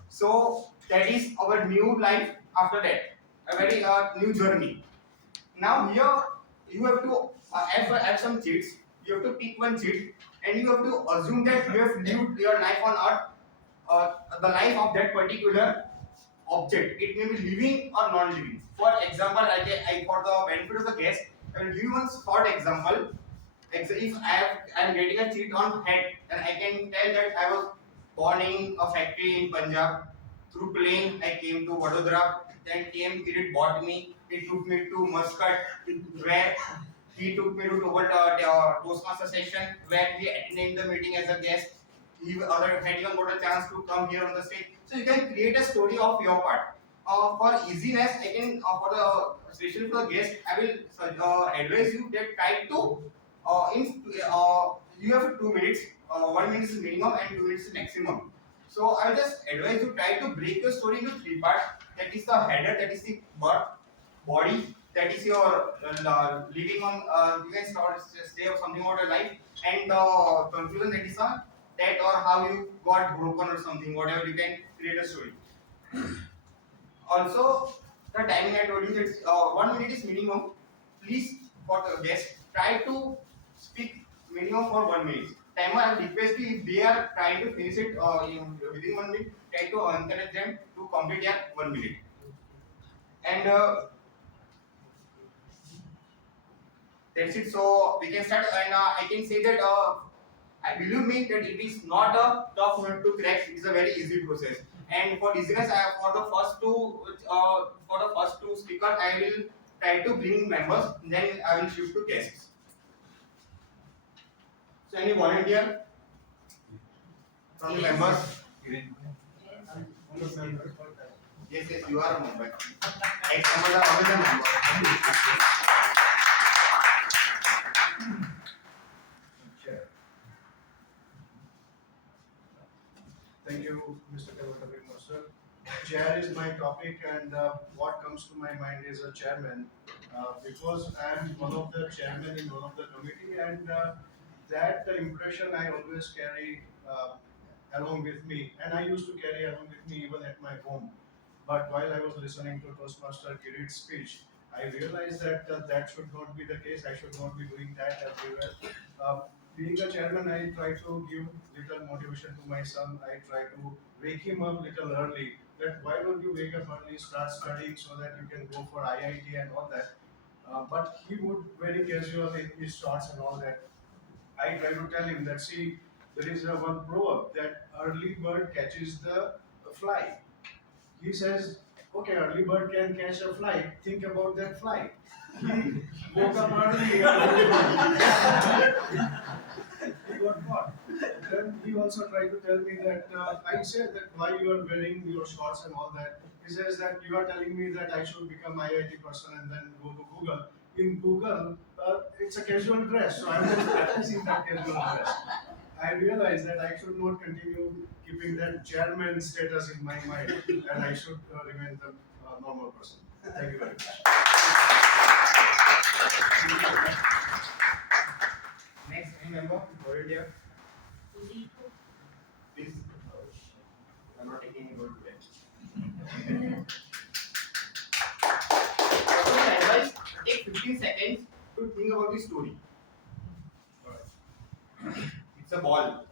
So that is our new life after that, a very new journey. Now here you have to have some cheats. You have to pick one cheat and you have to assume that you have lived your life on earth, the life of that particular object. It may be living or non-living. For example, for the benefit of the guest, I will give you one short example. If I am getting a cheat on head, then I can tell that I was born in a factory in Punjab. Through plane, I came to Vadodara. Then TM Kirit bought me. He took me to Muscat, where he took me to Toastmaster session, where we attended the meeting as a guest. He had even got a chance to come here on the stage. So you can create a story of your part. For easiness, I can especially for the guest, I will advise you that try to you have 2 minutes. 1 minute is minimum and 2 minutes is maximum. So I will just advise you try to break your story into three parts. That is the header, that is the body, that is your living on. You can say something about your life, and the conclusion, that is that or how you got broken or something. Whatever, you can create a story. Also, the timing I told you that 1 minute is minimum. Please, for the guest, try to speak minimum for 1 minute. Timer, I request you if they are trying to finish it within 1 minute, try to encourage them to complete their 1 minute. And that's it. So we can start, and I can say that I believe me that it is not a tough nut to crack. It is a very easy process. And for dizziness, for the first two speakers, I will try to bring members. Then I will shift to guests. So any volunteer from the members? Yes, you are a member. Ex-members are always a member. Thank you, Mr. Topic Master. Chair is my topic, and what comes to my mind is a chairman, because I am one of the chairmen in one of the committee, and that impression I always carry along with me, and I used to carry along with me even at my home. But while I was listening to Toastmaster Kirit's speech, I realized that that should not be the case. I should not be doing that everywhere. Being a chairman, I try to give little motivation to my son. I try to wake him up little early. That why don't you wake up early, start studying so that you can go for IIT and all that. But he would very casual in his thoughts and all that. I try to tell him that see, there is one proverb that early bird catches the fly. He says, okay, early bird can catch a fly. Think about that fly. He woke up early. He got caught. Then he also tried to tell me that I said that why you are wearing your shorts and all that. He says that you are telling me that I should become IIT person and then go to Google. In Google, it's a casual dress, so I'm just practicing that casual dress. I realized that I should not continue keeping that chairman status in my mind, and I should remain the normal person. Thank you very much. Next, any member volunteer? Please. I'm not taking any vote today. Advice, take 15 seconds to think about the story. It's a ball.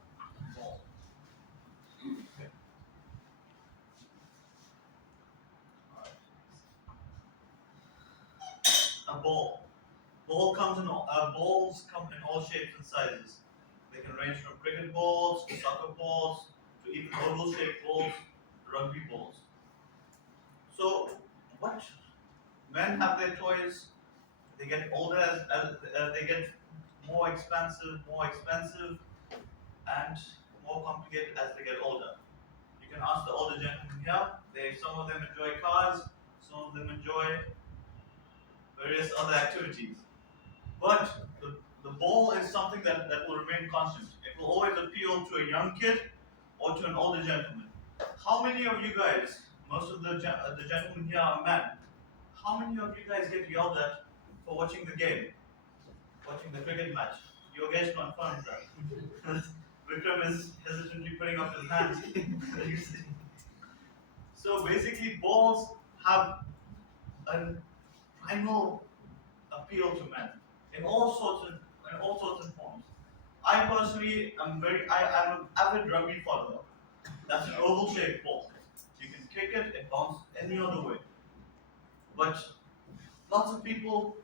A ball. Balls come in all shapes and sizes. They can range from cricket balls to soccer balls to even oval-shaped balls, rugby balls. So, what? Men have their toys. They get older as they get more expensive, and more complicated as they get older. You can ask the older gentlemen here. Some of them enjoy cars. Some of them enjoy various other activities. But the ball is something that will remain constant. It will always appeal to a young kid or to an older gentleman. How many of you guys, most of the gentlemen here are men, how many of you guys get yelled at for watching the game, watching the cricket match? Your guest confirms that. Vikram is hesitantly putting up his hands. So basically, balls have an primal appeal to men in all sorts of forms. I personally am I'm an avid rugby follower. That's an oval shaped ball. You can kick it, it bounces any other way. But lots of people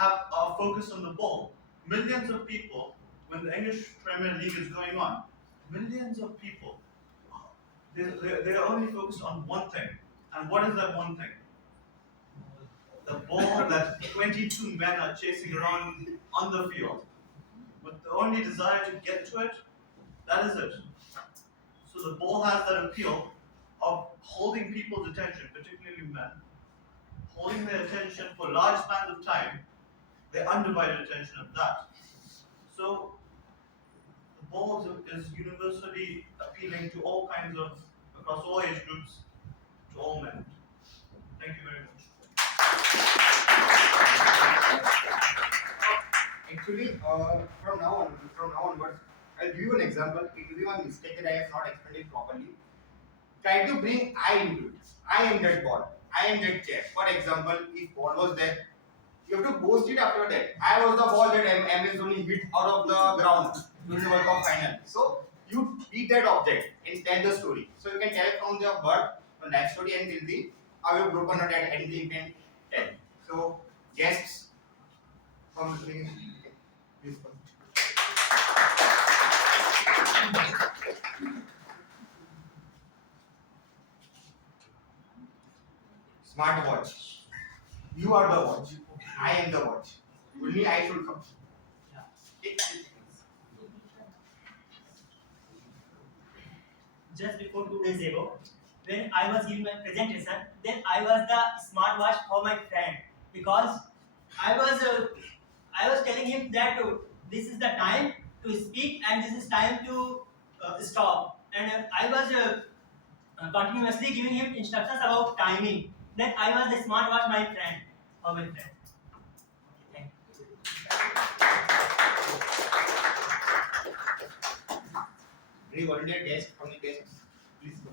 are focused on the ball. Millions of people, when the English Premier League is going on, millions of people, they're only focused on one thing. And what is that one thing? The ball that 22 men are chasing around on the field. With the only desire to get to it, that is it. So the ball has that appeal of holding people's attention, particularly men, holding their attention for large spans of time, their undivided attention of that. So the ball is universally appealing to all kinds of, across all age groups, to all men. Thank you very much. Actually, from now onwards, I'll give you an example. It will be one mistake that I have not explained it properly. Try to bring I into it. I am that ball. I am that chair. For example, if ball was there, you have to boast it after that. I was the ball that MS only hit out of the ground during the World Cup final. So you beat that object and tell the story. So you can tell it from the birth, from that story until the how you broken out at anything you can tell. So guests from listening, please come. Smartwatch. You are the watch. I am the watch. Only I should come. Just before 2 days ago, when I was giving my presentation, then I was the smartwatch for my friend because I was telling him that this is the time to speak and this is time to stop, and I was continuously giving him instructions about timing. Then I was the smartwatch my friend for my friend. Okay, thank you. Any volunteer guest from the guests? Please go.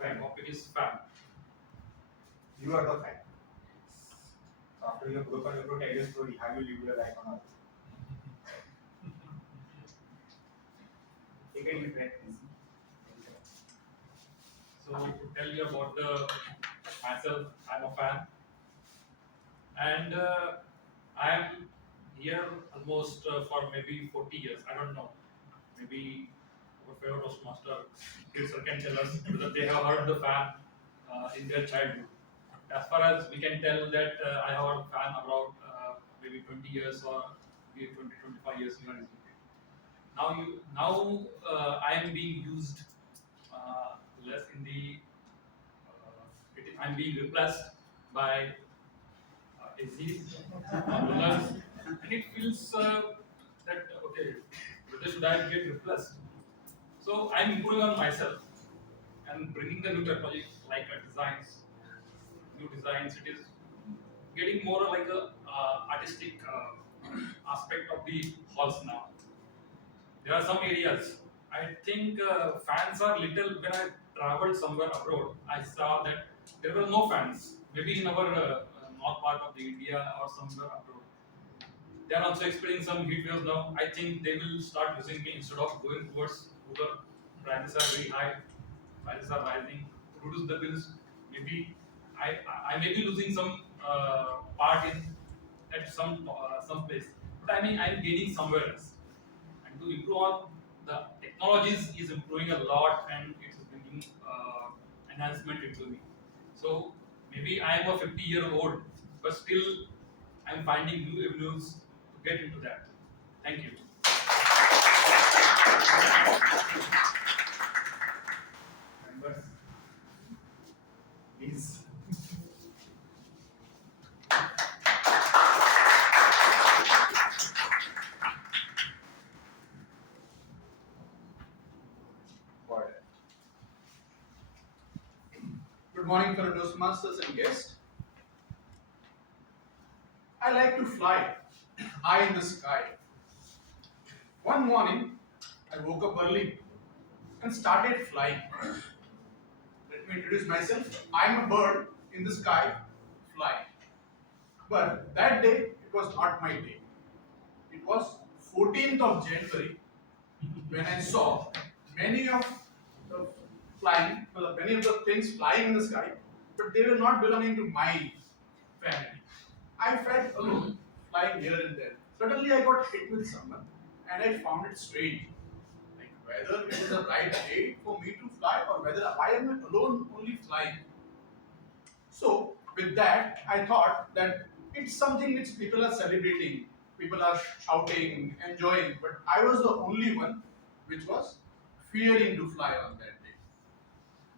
Fan. Topic is fan. You are the fan. So after you have broken your tell your story, how you live your life on earth? Take a deep breath, please. So to tell you about myself, I'm a fan, and I am here almost for maybe 40 years. I don't know. Maybe our favorite Toastmaster kids can tell us whether they have heard the fan in their childhood. As far as we can tell that I have heard fan about maybe 20 years or maybe 20-25 years even. Now I am being used less in the I'm being replaced by easy, plus, and it feels that okay, whether should I get replaced? So I'm improving on myself and bringing the new technology like new designs. It is getting more like a artistic aspect of the halls now. There are some areas. I think fans are little. When I traveled somewhere abroad, I saw that there were no fans. Maybe in our north part of the India or somewhere abroad. They are also experiencing some heat waves now. I think they will start using me instead of going towards cooler. Prices are very high. Prices are rising. To reduce the bills, maybe I may be losing some part in at some place. But I mean I'm gaining somewhere else. And to improve on the technologies is improving a lot and it's bringing enhancement into me. So maybe I am a 50-year-old, but still I'm finding new avenues to get into that. Thank you. Members, please. Good morning, fellow Toastmasters and guests. I like to fly high in the sky. One morning, I woke up early and started flying. Let me introduce myself. I am a bird in the sky flying. But that day, it was not my day. It was 14th of January when I saw many of the many of the things flying in the sky, but they were not belonging to my family. I felt alone, flying here and there. Suddenly, I got hit with someone, and I found it strange. Like whether it is the right day for me to fly, or whether why am I alone only flying. So, with that, I thought that it's something which people are celebrating, people are shouting, enjoying, but I was the only one which was fearing to fly on that day.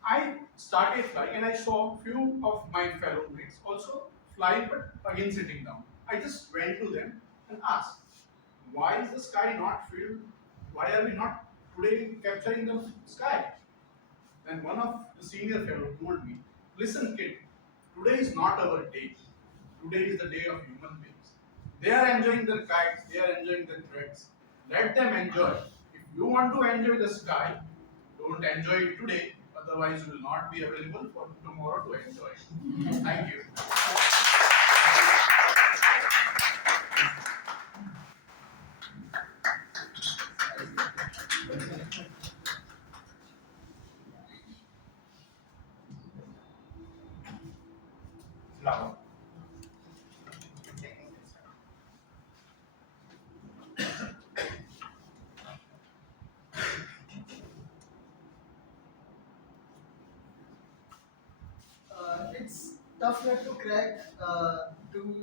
I started flying and I saw few of my fellow mates also flying but again sitting down. I just went to them and asked, why is the sky not filled? Why are we not today capturing the sky? Then one of the senior fellow told me, listen kid, today is not our day. Today is the day of human beings. They are enjoying their kites, they are enjoying their threads. Let them enjoy. If you want to enjoy the sky, don't enjoy it today, otherwise you will not be available for tomorrow to enjoy. Thank you. Flower. It's tough nut to crack to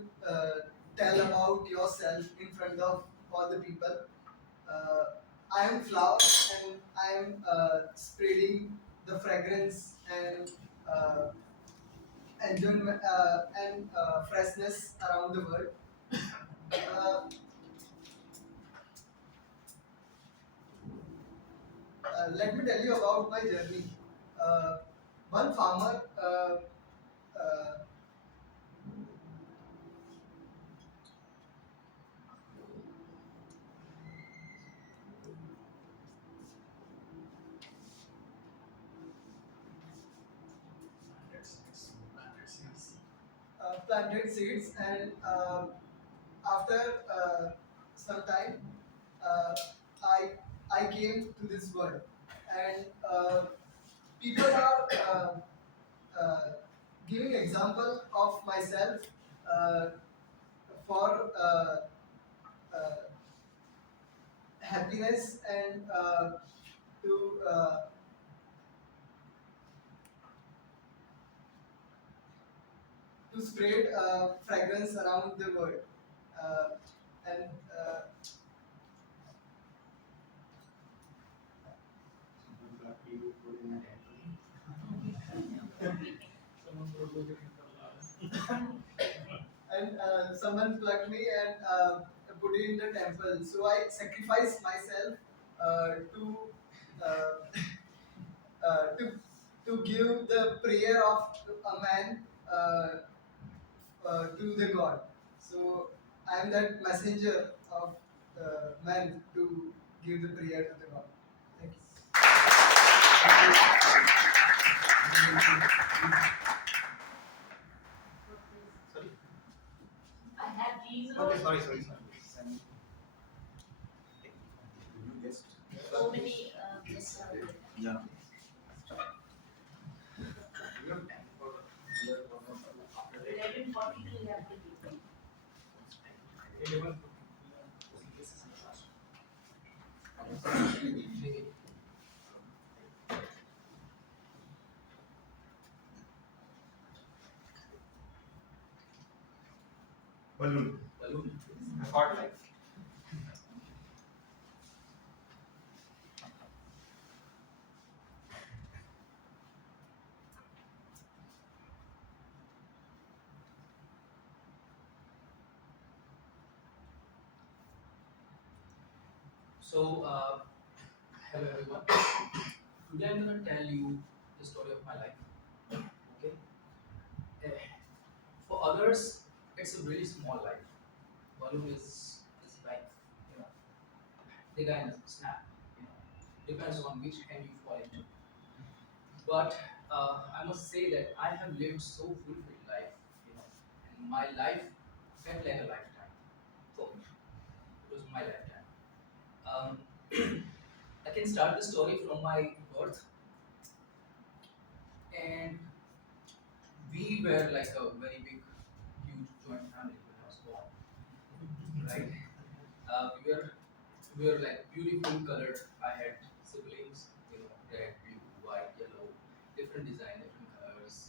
tell about yourself in front of all the people. Uh, I am flower and I am spreading the fragrance and enjoyment and freshness around the world. Uh, Let me tell you about my journey. Uh, One farmer uh, planted seeds, and after some time, uh, I I came to this world, and people are giving example of myself uh, for uh, happiness and to to spread fragrance around the world. And and someone plucked me and put it in the temple. So I sacrificed myself to to give the prayer of a man to the God. So I am that messenger of man to give the prayer to the God. Thank you. Sorry. I have these Okay, sorry. so many guests are there. Yeah. 11:42 we have to leave. Balloon. Hot life. So, hello everyone. Today I'm gonna tell you the story of my life. Okay. Eh, For others, it's a really small life. Balloon is like, you know, the guy in a snap. You know, depends on which hand you fall into. But I must say that I have lived so fulfilled life. You know, and my life felt like a lifetime for me. It was my lifetime. Um, I can start the story from my birth, and we were like a very big, huge joint family when I was born, right? We were like beautiful colored. I had siblings, you know, red, blue, white, yellow, different design, different colors.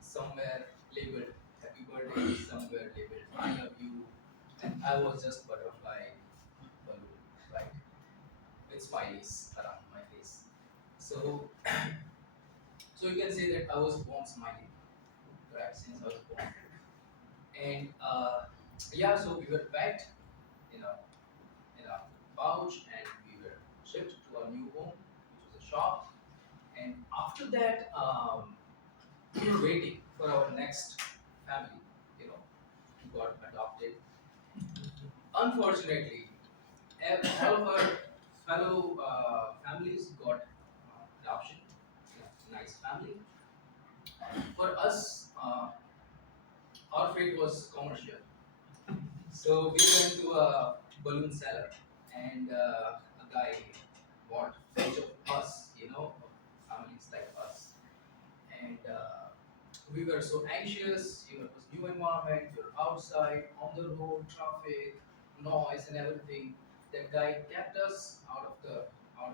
Some were labeled happy birthday, some were labeled I love you, and I was just butterfly balloon, right? With smileys around my face. So, so you can say that I was born smiling, right? Since I was born, and yeah, so we were packed, you know, in a pouch, and we were shipped to our new home, which was a shop. And after that, we were waiting for our next family, you know, who got adopted. Unfortunately, all of our fellow families got adoption, you know, nice family. For us, our fate was commercial. So we went to a balloon seller, and a guy bought each of us, you know, families like us. And we were so anxious, you know, it was new environment, you're outside, on the road, traffic, noise and everything. That guy kept us out of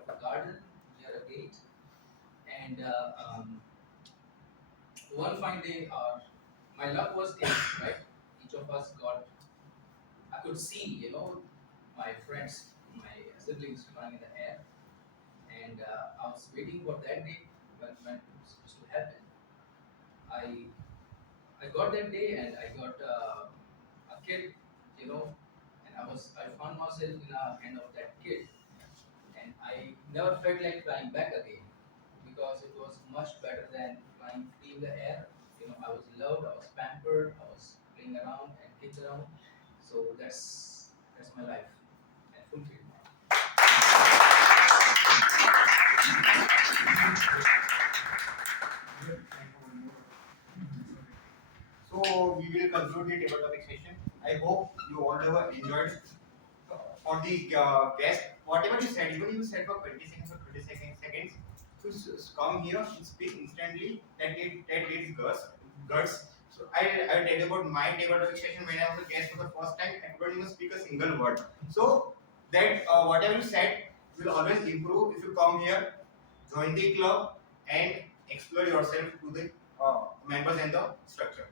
the garden near a gate. And one fine day, my luck was in, right? Each of us got, I could see, you know, my friends, my siblings flying in the air. And I was waiting for that day when it was supposed to happen. I I got that day and I got a kid, you know, and I found myself in the hand of that kid, and I never felt like flying back again because it was much better than flying free in the air. You know, I was loved, I was pampered, I was playing around and kicked around. So that's my life and fulfilled. So we will conclude the table topic session. I hope you all have enjoyed. For the guest, whatever you said, even you said for 20 seconds or 30 seconds, to come here and speak instantly, that needs guts. So I tell you about my table topic session when I was a guest for the first time. I couldn't even speak a single word. So that whatever you said will always improve if you come here, join the club, and explore yourself to the members and the structure.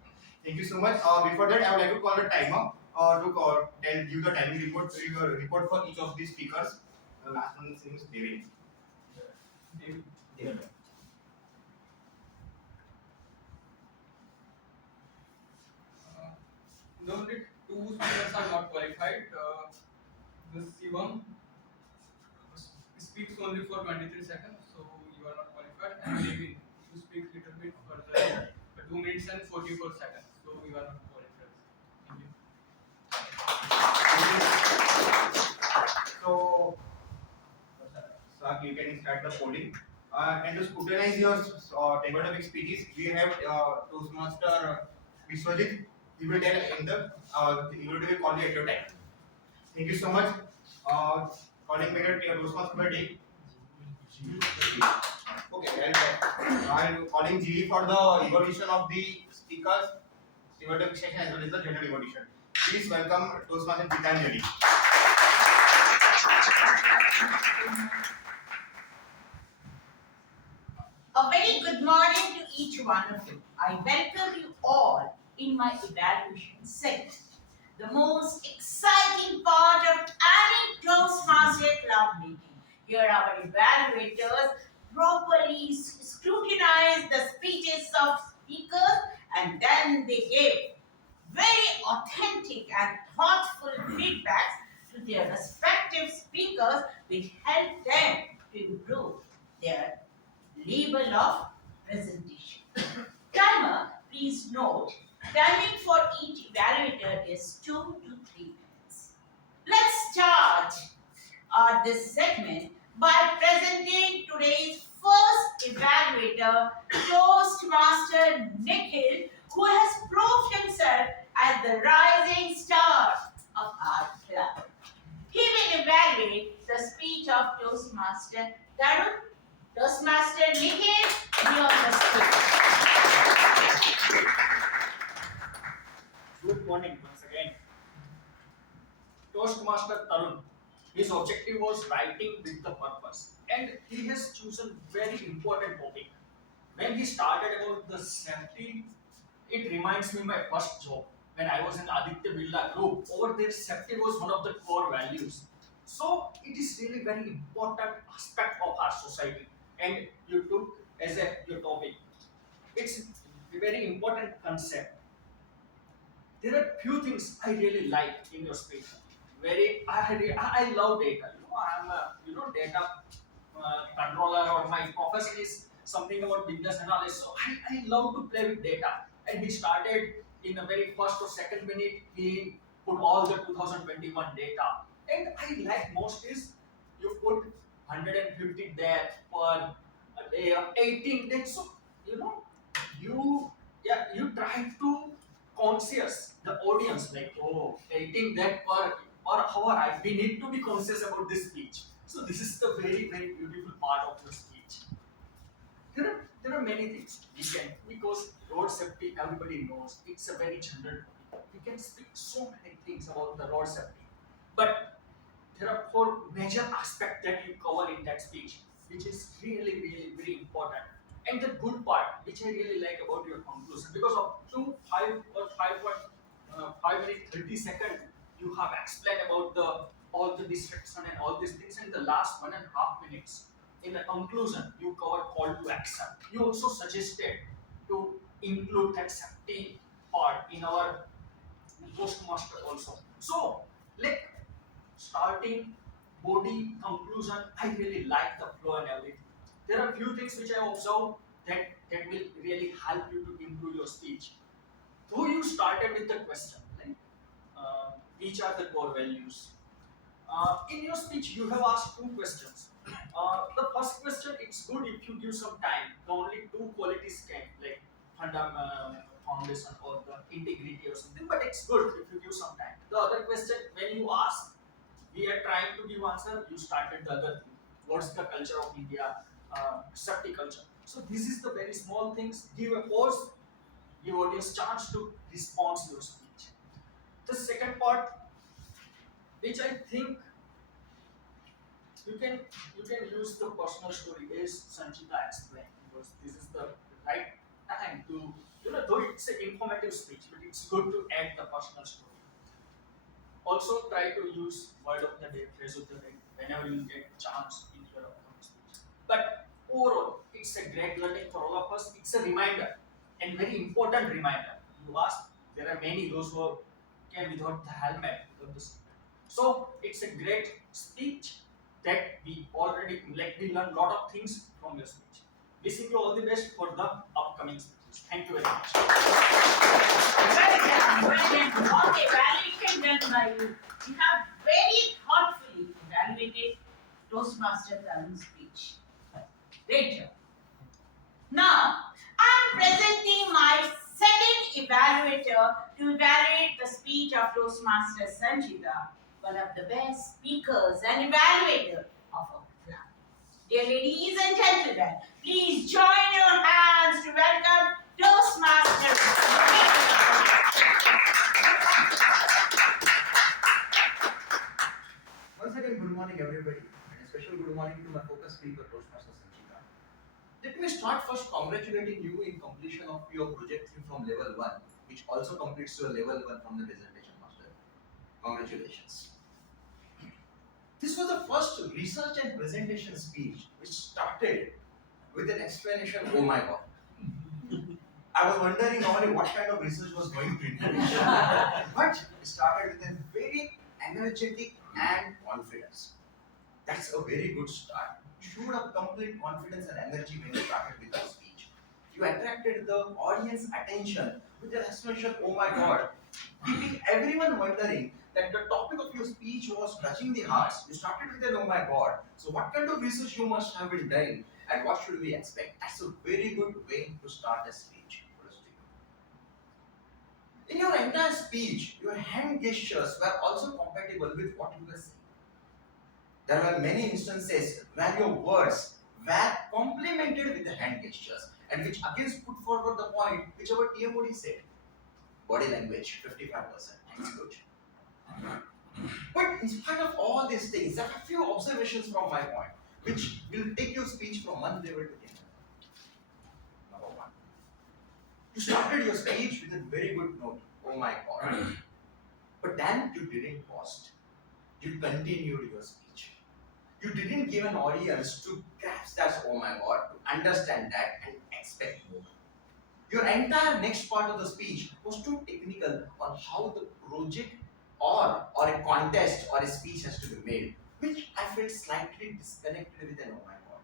Thank you so much. Before that, I would like to call the timer give the timing report for each of the speakers. The last one is David. David. No need qualified. This Shivam speaks only for 23 seconds, so you are not qualified. And Levin, you speak little bit further, 2 minutes and 44 seconds, so you are not qualified. Thank you. So, Sak, you can start the polling. And to scrutinize your table topic speeches, we have Toastmaster Biswajit. He will tell in the he will call you at your time. Thank you so much. Calling method Toastmaster per day. Okay, I'm calling GE for the evolution of the speakers, table topic session as well as the general evolution. Please welcome Toastmaster Gitanjali. A very good morning to each one of you. I welcome you all in my evaluation segment. The most exciting part of any Toastmaster club meeting. Here our evaluators properly scrutinize the speeches of speakers and then they give very authentic and thoughtful feedbacks to their respective speakers which help them to improve their level of presentation. Timer, please note, timing for each evaluator is 2 to 3 minutes. Let's start this segment by presenting today's first evaluator, Toastmaster Nikhil, who has proved himself as the rising star of our club. He will evaluate the speech of Toastmaster Tarun. Toastmaster Nikhil, be on the stage. Good morning once again. Toastmaster Tarun, his objective was writing with the purpose, and he has chosen very important topic. When he started about the safety, it reminds me my first job when I was in Aditya Birla Group. Over there, safety was one of the core values. So it is really very important aspect of our society, and you took as a your topic. It's a very important concept. There are few things I really like in your speech. I love data. I'm a data controller, or my profession is something about business analyst. So I love to play with data. And he started in the very first or second minute. He put all the 2021 data. And I like most is you put 150 deaths per day, 18 deaths. So you you try to conscious the audience like 18 that per hour we need to be conscious about this speech. So this is the very beautiful part of your speech. There are many things we can, because road safety everybody knows it's a very general topic. We can speak so many things about the road safety, but there are four major aspects that you cover in that speech, which is really very important. And the good part, which I really like about your conclusion, because up to 5 minutes 30 seconds, you have explained about the all the distraction and all these things. In the last 1.5 minutes, in the conclusion, you covered call to action. You also suggested to include that safety part in our Toastmaster also. So, like starting, body, conclusion, I really like the flow and everything. There are few things which I observed that will really help you to improve your speech. Though you started with the question, like which are the core values? In your speech, you have asked two questions. The first question, it's good if you give some time. The only two qualities can, like foundation or the integrity or something, but it's good if you give some time. The other question, when you ask, we are trying to give answer, you started the other thing. What's the culture of India? Safety culture. So this is the very small things. Give a pause, give audience chance to respond to your speech. The second part, which I think you can use the personal story as Sanchita explained, because this is the right time to though it's an informative speech, but it's good to add the personal story. Also try to use word of the day, phrase of the day whenever you get chance in your upcoming speech. But overall, it's a great learning for all of us. It's a reminder, and very important reminder. You asked, there are many those who came without the helmet, without the So it's a great speech that we already we learned a lot of things from your speech. Wishing you all the best for the upcoming speeches. Thank you very much. Well done, well done. What evaluation done by you. You have very thoughtfully evaluated Toastmaster Tarun's speech. Great job. Now, I'm presenting my second evaluator to evaluate the speech of Toastmaster Sanjita, one of the best speakers and evaluator of our club. Dear ladies and gentlemen, please join your hands to welcome Toastmaster. Once again, good morning everybody, and a special good morning to my focus speaker, Toastmaster Sanjita. Let me start first congratulating you in completion of your project 3 from level 1, which also completes your level 1 from the presentation master. Congratulations. This was the first research and presentation speech which started with an explanation, oh my god. I was wondering normally what kind of research was going to include. But it started with a very energetic and confidence. That's a very good start. You should have complete confidence and energy when you started with your speech. You attracted the audience attention with the explanation, oh my god, keeping everyone wondering that the topic of your speech was touching the hearts. You started with an oh my god. So what kind of research you must have been done and what should we expect? That's a very good way to start a speech. In your entire speech, your hand gestures were also compatible with what you were saying. There were many instances where your words were complemented with the hand gestures and which again put forward the point which our TMOD said. Body language, 55%. That's good. But in spite of all these things, there are a few observations from my point which will take your speech from one level to another. Number one. You started your speech with a very good note. Oh my god. But then you didn't pause. You continued your speech. You didn't give an audience to grasp that oh my god, to understand that and expect more. Your entire next part of the speech was too technical on how the project or a contest or a speech has to be made, which I felt slightly disconnected with an oh my god.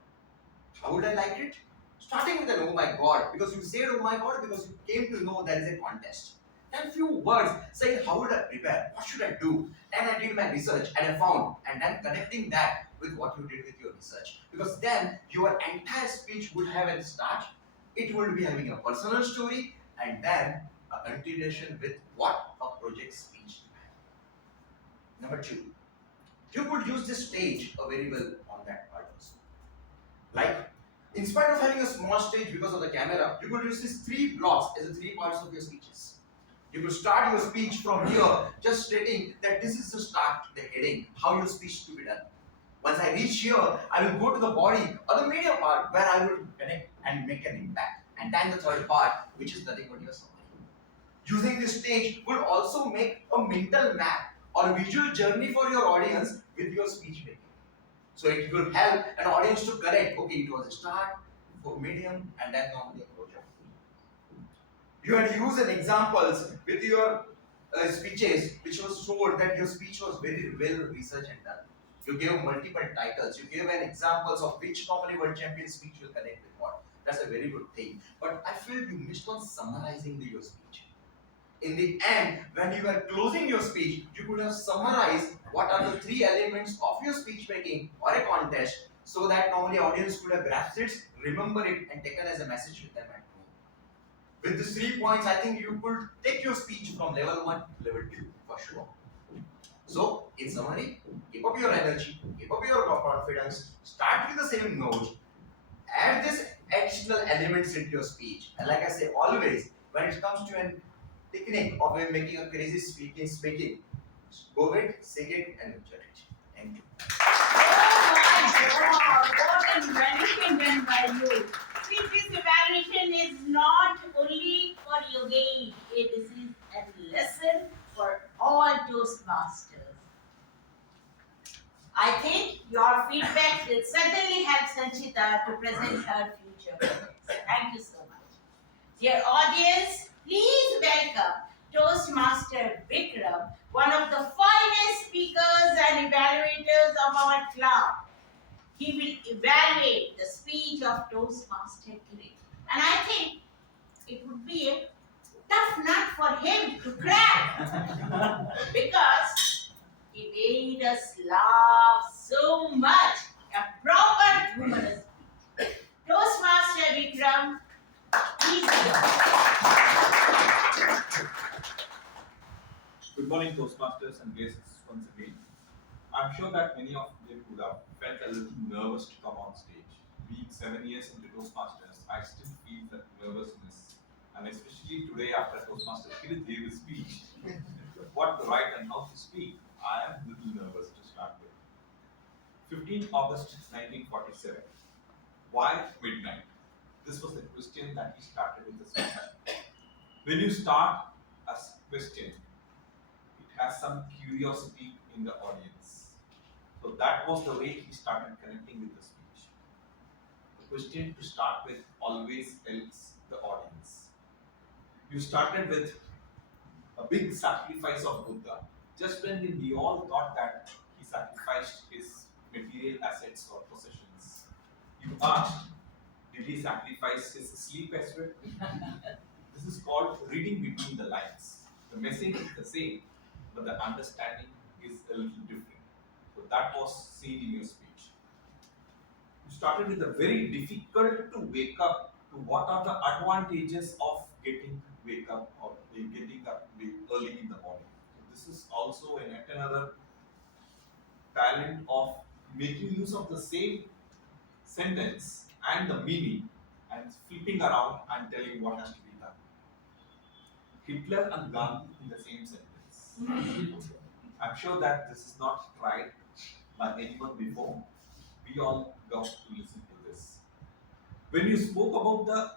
How would I like it? Starting with an oh my god, because you said oh my god because you came to know there is a contest. Then few words saying how would I prepare, what should I do? Then I did my research and I found, and then connecting that with what you did with your research. Because then your entire speech would have a start, it would be having a personal story, and then a continuation with what a project speech. Number two, you could use this stage very well on that part also. Like, in spite of having a small stage because of the camera, you could use these 3 blocks as the 3 parts of your speeches. You could start your speech from here, just stating that this is the start, the heading, how your speech to be done. Once I reach here, I will go to the body or the media part where I will connect and make an impact. And then the third part, which is nothing but your summary. Using this stage would also make a mental map or visual journey for your audience with your speech making. So it will help an audience to connect, okay, it was a start, for medium, and then normally a closure. You had used an examples with your speeches, which was showed that your speech was very well researched and done. You gave multiple titles. You gave an examples of which normally world champion speech will connect with what. That's a very good thing. But I feel you missed on summarizing your speech. In the end, when you were closing your speech, you could have summarized what are the 3 elements of your speech making or a contest, so that normally audience could have grasped it, remember it, and taken as a message with them at home. With these 3 points, I think you could take your speech from level 1 to level 2 for sure. So, in summary, keep up your energy, keep up your confidence, start with the same note, add these additional elements into your speech. And like I say, always, when it comes to an technique of making a crazy speaking, go with, sing it, and enjoy it. Thank you. Oh my God, what an evaluation done by you. See, this evaluation is not only for Yogesh, it is a lesson for all Toastmasters. I think your feedback will certainly help Sanchita to present her future projects. Thank you so much. Dear audience, please welcome Toastmaster Vikram one of the finest speakers and evaluators of our club. He will evaluate the speech of Toastmaster today. And I think it would be a tough nut for him to crack because he made us laugh so much. A proper humorous speech. Toastmaster Vikram, please Good morning, Toastmasters and guests once again. I'm sure that many of you would have felt a little nervous to come on stage. Being 7 years into Toastmasters, I still feel that nervousness, and especially today after Toastmaster Kirit gave his speech, what to write and how to speak, I am a little nervous to start with. 15th August 1947. Why midnight? This was the question that he started with the speech. When you start a question, it has some curiosity in the audience. So that was the way he started connecting with the speech. The question to start with always helps the audience. You started with a big sacrifice of Buddha. Just when we all thought that he sacrificed his material assets or possessions, you asked, did he sacrifice his sleep as well? This is called reading between the lines. The message is the same, but the understanding is a little different. So that was seen in your speech. You started with a very difficult to wake up to what are the advantages of getting wake up or getting up early in the morning. So this is also yet another talent of making use of the same sentence and the meaning and flipping around and telling what has to be done. Hitler and Gandhi in the same sentence. I'm sure that this is not tried by anyone before. We all got to listen to this. When you spoke about the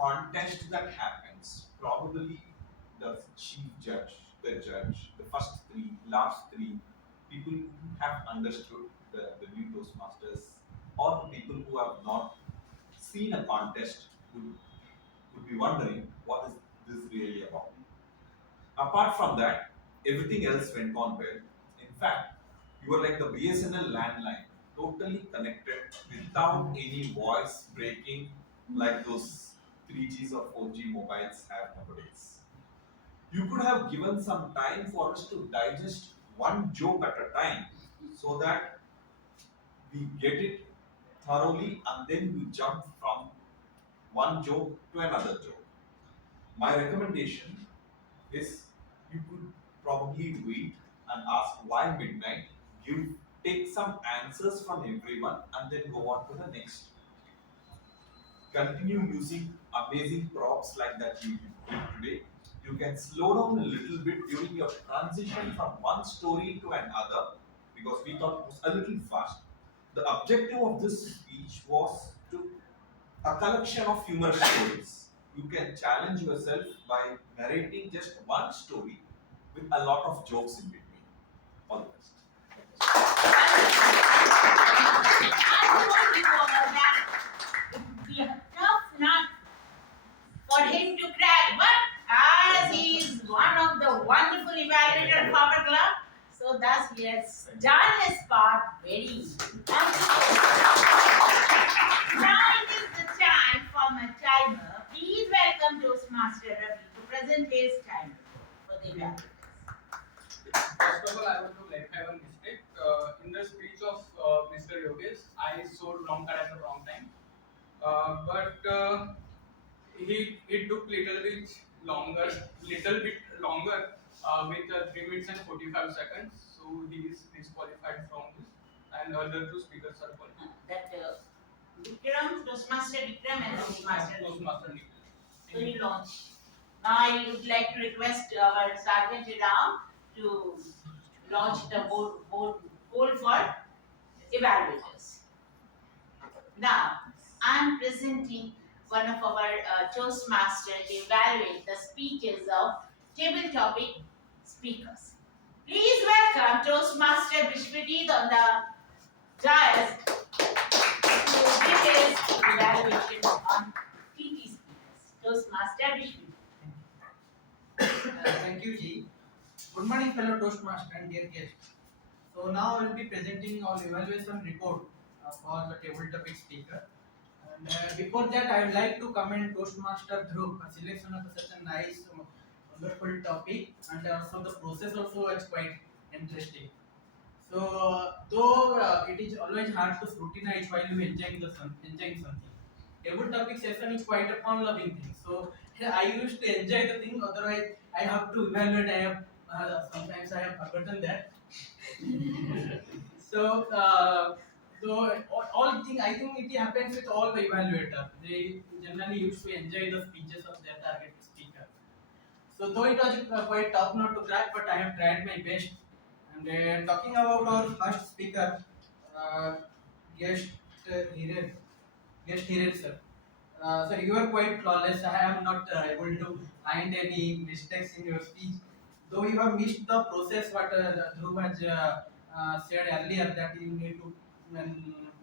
contest that happens, probably the chief judge, the first three, last three, people who have understood the new Toastmasters or the people who have not seen a contest would be wondering what is this really about. Apart from that, everything else went on well. In fact, you were like the BSNL landline, totally connected without any voice breaking like those 3Gs or 4G mobiles have nowadays. You could have given some time for us to digest one joke at a time so that we get it thoroughly and then we jump from one joke to another joke. My recommendation is you could probably wait and ask why midnight, give take some answers from everyone and then go on to the next. Continue using amazing props like that you did today. You can slow down a little bit during your transition from one story to another because we thought it was a little fast. The objective of this speech was to a collection of humorous stories. You can challenge yourself by narrating just one story with a lot of jokes in between. All the best. I told you all that it would be a tough nut for him to crack, but as he is one of the wonderful evaluators of our club, so thus he has done his part very well. Now it is the time for my timer. Please welcome Toastmaster Ravi to present his timer for the evaluators. First of all, I want to clarify one mistake. In the speech of Mr. Yogesh, I showed wrong card at the wrong time. But it took little bit longer with 3 minutes and 45 seconds. So he is disqualified from this, and other two speakers are qualified. That Vikram, Toastmaster Vikram and Toastmaster Nikhil. So you launch. Now I would like to request our Sergeant Ram to launch the poll for evaluators. Now, I am presenting one of our Toastmasters to evaluate the speeches of table topic speakers. Please welcome Toastmaster Vishwajit on the dais to give his evaluation on TP speakers. Toastmaster Vishwajit. Thank you, Ji. Good morning, fellow Toastmaster and dear guests. So now I will be presenting our evaluation report for the table topic speaker. And before that, I would like to commend Toastmaster Dhruv for selection of such a nice, wonderful topic, and also the process also is quite interesting. So though it is always hard to scrutinize while you enjoying something. Table topic session is quite a fun-loving thing. So I used to enjoy the thing. Otherwise, I have to evaluate. I have sometimes I have forgotten that. So, all thing I think it happens with all the evaluator. They generally used to enjoy the speeches of their target speaker. So though it was quite tough not to crack, but I have tried my best. And talking about our first speaker, uh, guest Hiren, guest Hiren sir. Sir, you are quite flawless. I am not able to find any mistakes in your speech. Though you have missed the process what Dhruv has said earlier that you need to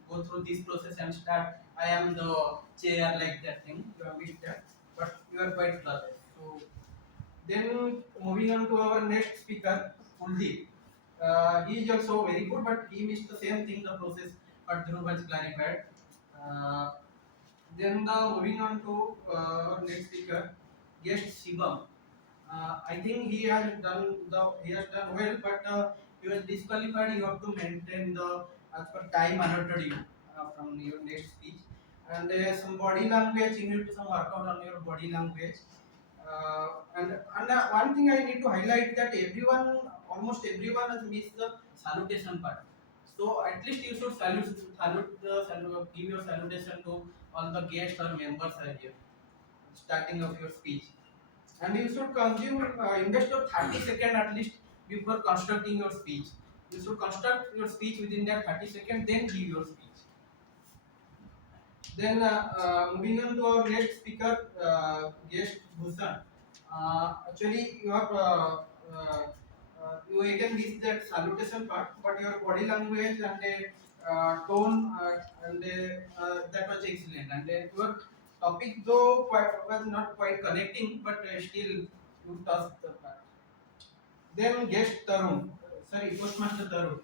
go through this process and start. I am the chair like that thing. You have missed that, but you are quite flawless. So then moving on to our next speaker, Kuldeep. He is also very good, but he missed the same thing, the process what Dhruv has clarified. Uh, then moving on to our next speaker, guest Shivam. I think he has done well, but he was disqualified. You have to maintain the as per time allotted you from your next speech, and some body language. You need to some workout on your body language. And one thing I need to highlight that almost everyone has missed the salutation part. So at least you should give your salutation to all the guests or members are here, starting of your speech. And you should invest your 30 seconds at least before constructing your speech. You should construct your speech within that 30 seconds, then give your speech. Then moving on to our next speaker, guest Bhusan. Actually, you again miss that salutation part, but your body language and tone that was excellent. And your topic though was not quite connecting, but still you touched the part. Then guest Tarun, sorry, Toastmaster Tarun.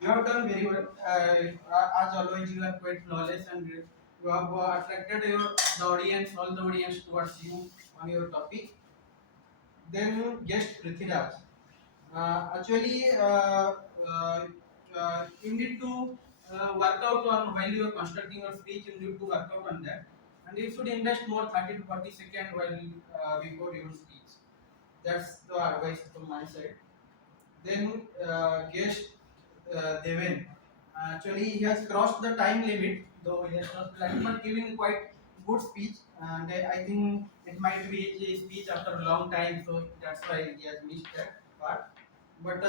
You have done very well. As always, you are quite flawless and you have attracted the audience, all the audience towards you on your topic. Then guest Prithviraj. Actually, you need to work out on while you are constructing your speech. You need to work out on that, and you should invest more 30 to 40 seconds while before your speech. That's the advice from my side. Then guest Deven. Actually, he has crossed the time limit, though he has crossed the time, but giving quite good speech. And I think it might be his speech after a long time, so that's why he has missed that part. But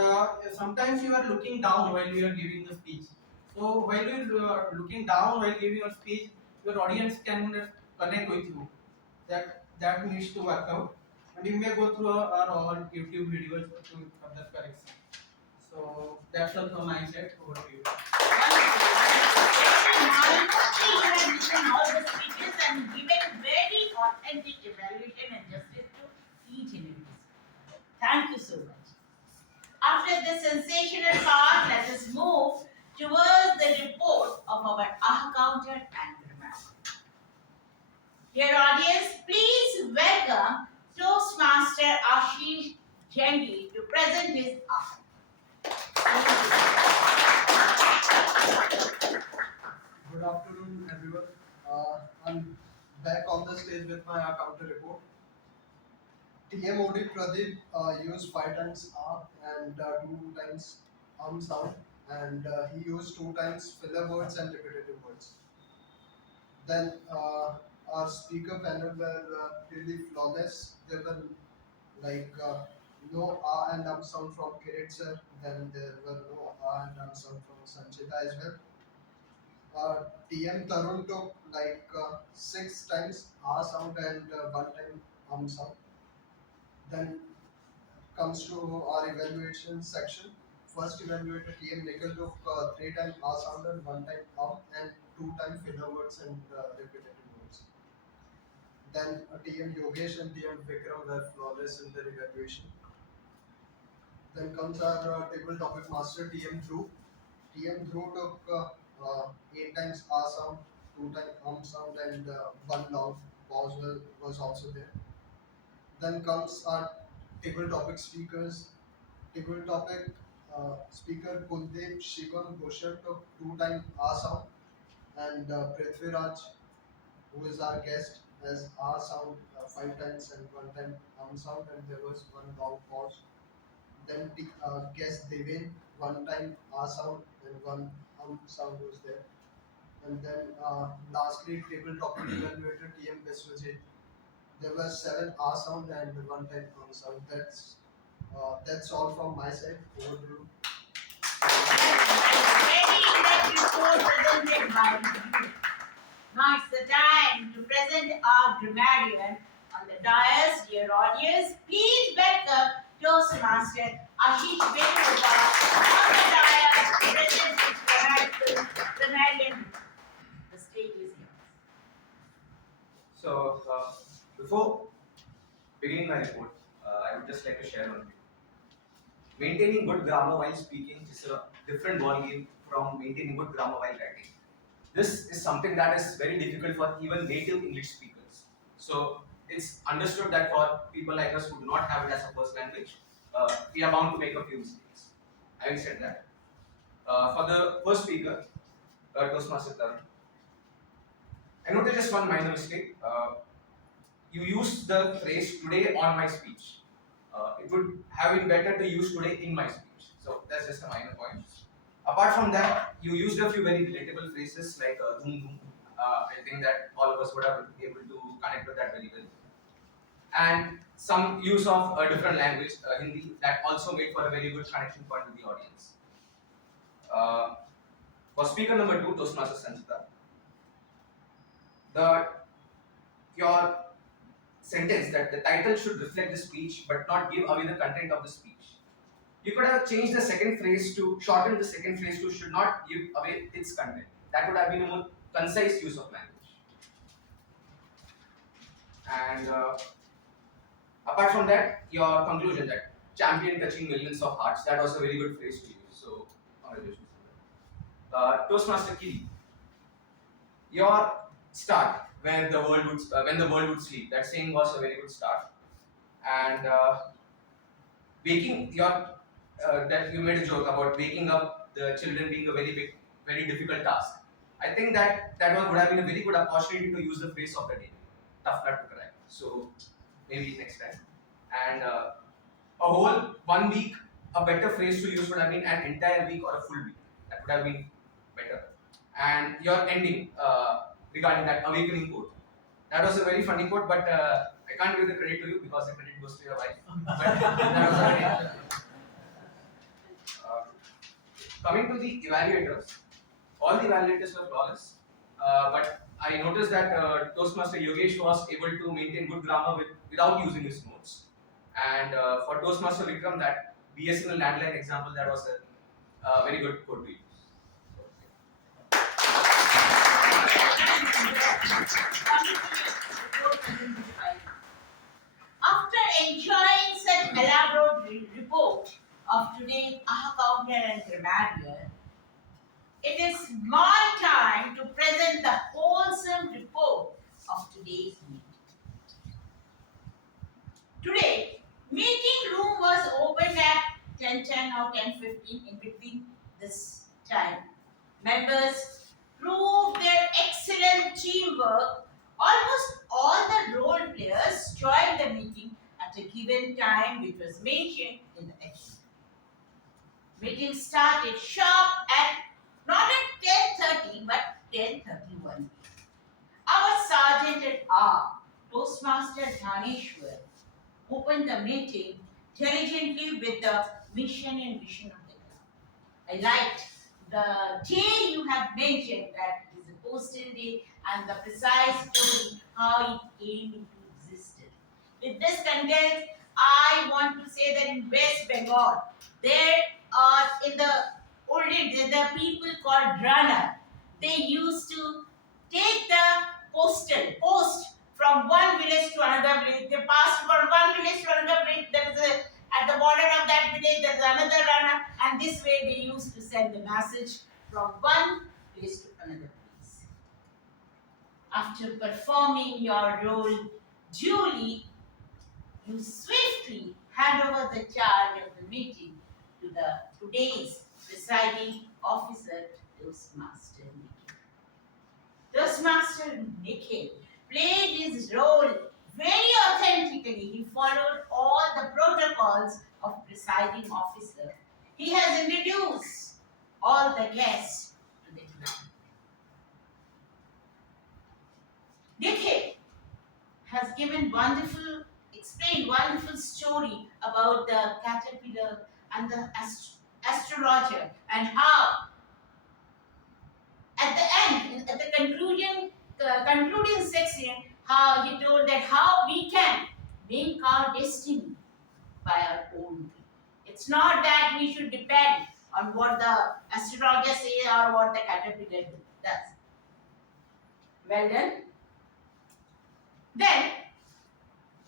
sometimes you are looking down while you are giving the speech. So while you are looking down while giving your speech, your audience can connect with you. That needs to work out. And you may go through our all YouTube videos to further correction. So that's all from my side. Over to you. You have listened all the speeches and given very authentic evaluation and justice to each and every speaker. Thank you so much. After this sensational part, let us move towards the report of our accountant and grammar. Dear audience, please welcome Toastmaster Ashish Jengi to present his art. Good afternoon, everyone. I'm back on the stage with my counter report. TM Audit Pradeep used 5 times R and 2 times sound, and he used 2 times filler words and repetitive words. Then our speaker panel were really flawless. There were like no R and sound from Kirit sir. Then there were no R and sound from Sanchita as well. TM Tarun took like 6 times R sound and 1 time sound. Then comes to our evaluation section. First evaluator TM Nikhil took 3 times R sound and 1 time and 2 times filler words and repetitive words. Then TM Yogesh and TM Vikram were flawless in their evaluation. Then comes our table topic master TM Dhruv. TM Dhruv took 8 times R sound, 2 times sound, and 1 long pause was also there. Then comes our table topic speakers. Table topic speaker Kuldeep Shivam Gosher took 2 times R sound, and Prithviraj, who is our guest, has R sound 5 times and 1 time sound, and there was 1 long pause. Then guest Devin, 1 time R sound and 1 sound was there. And then lastly, table topic evaluator TM Biswajit. There were 7 R sound and 1 time sound. That's all from my side. Over to you. Very well presented by you. Now it's the time to present our grammarian on the dais. Dear audience, please welcome Toastmaster Ashish Venugopal on the dais to present his grammarian. The stage is yours. So, before beginning my report, I would just like to share one thing. Maintaining good grammar while speaking is a different ballgame from maintaining good grammar while writing. This is something that is very difficult for even native English speakers. So, it's understood that for people like us who do not have it as a first language, we are bound to make a few mistakes. Having said that, for the first speaker, Toastmaster Tarun, I noticed just one minor mistake. You used the phrase today on my speech. It would have been better to use today in my speech. So that's just a minor point. Apart from that, you used a few very relatable phrases like dhoom dhoom. I think that all of us would have been able to connect with that very well. And some use of a different language, Hindi, that also made for a very good connection point with the audience. For speaker number 2, Toastmaster Sanchita, your sentence that the title should reflect the speech but not give away the content of the speech. You could have changed the second phrase to shorten the second phrase to should not give away its content. That would have been a more concise use of language. And apart from that, your conclusion that champion touching millions of hearts, that was a very good phrase to use. So, congratulations. Toastmaster Kiri, your start when the world would sleep. That saying was a very good start. And waking your that you made a joke about waking up the children being a very difficult task. I think that would have been a very good opportunity to use the phrase of the day, tough nut to crack. So maybe next time. And a whole 1 week, a better phrase to use would have been an entire week or a full week. That would have been better. And your ending regarding that awakening quote. That was a very funny quote, but I can't give the credit to you because the credit goes to your wife. But that was very coming to the evaluators, all the evaluators were flawless. But I noticed that Toastmaster Yogesh was able to maintain good grammar without using his notes. And for Toastmaster Vikram, that BSNL landline example, that was a very good quote to use. After enjoying such elaborate report of today's counter and grammarian, it is my time to present the wholesome report of today's meeting. Today, meeting room was opened at 10:10 or 10:15. In between this time, members proved their excellent teamwork. Almost all the role players joined the meeting at a given time, which was mentioned in the agenda. Meeting started sharp at not at 10:30 but 10:31. Our sergeant at arms, Toastmaster Dhaneshwar, opened the meeting diligently with the mission and vision of the club. I liked the day you have mentioned that it is a postal day and the precise story how it came into existence. With this content, I want to say that in West Bengal, there are in the olden days, there are people called runner. They used to take the post from one village to another village. They passed from one village to another village. There is at the border of that village, there is a another runner, and this way they used to send the message from one place to another place. After performing your role duly, you swiftly hand over the charge of the meeting to the today's presiding officer, Toastmaster Nikhil. Toastmaster Nikhil played his role very authentically. He followed all the protocols of presiding officer. He has introduced all the guests to the club. Nikhil has explained wonderful story about the caterpillar and the astrologer, and how at the end, at the concluding section, how he told that how we can make our destiny by our own way. It's not that we should depend on what the astrologer says or what the caterpillar does. Well done. Then,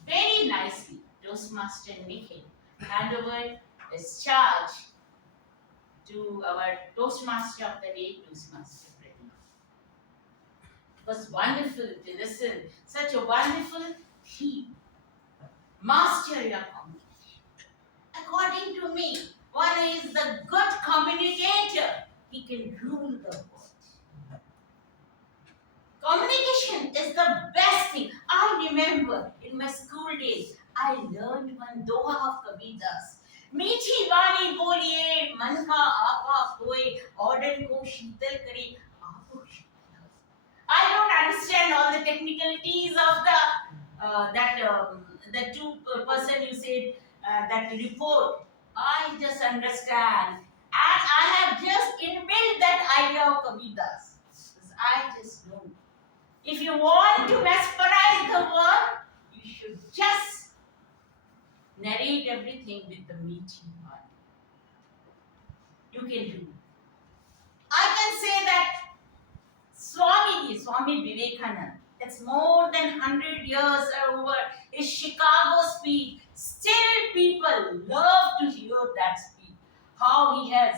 very nicely, Toastmaster Nikhil handed over his charge to our Toastmaster of the day, Toastmaster Pradeep. It was wonderful to listen, such a wonderful theme. Master your communication. According to me, one is the good communicator. He can rule the world. Communication is the best thing. I remember in my school days, I learned one doha of Kavidas. मीठी वाणी बोलिए मन का आपा कोई order को शीतल करे आपको शीतल. I don't understand all the technicalities of the two person you said that report. I just understand, and I have just inbuilt that idea of Kavidas. I just know. If you want to mesmerize the world, you should just narrate everything with the meeting one. You can do. I can say that Swami Vivekananda, it's more than 100 years over his Chicago speech. Still people love to hear that speech. How he has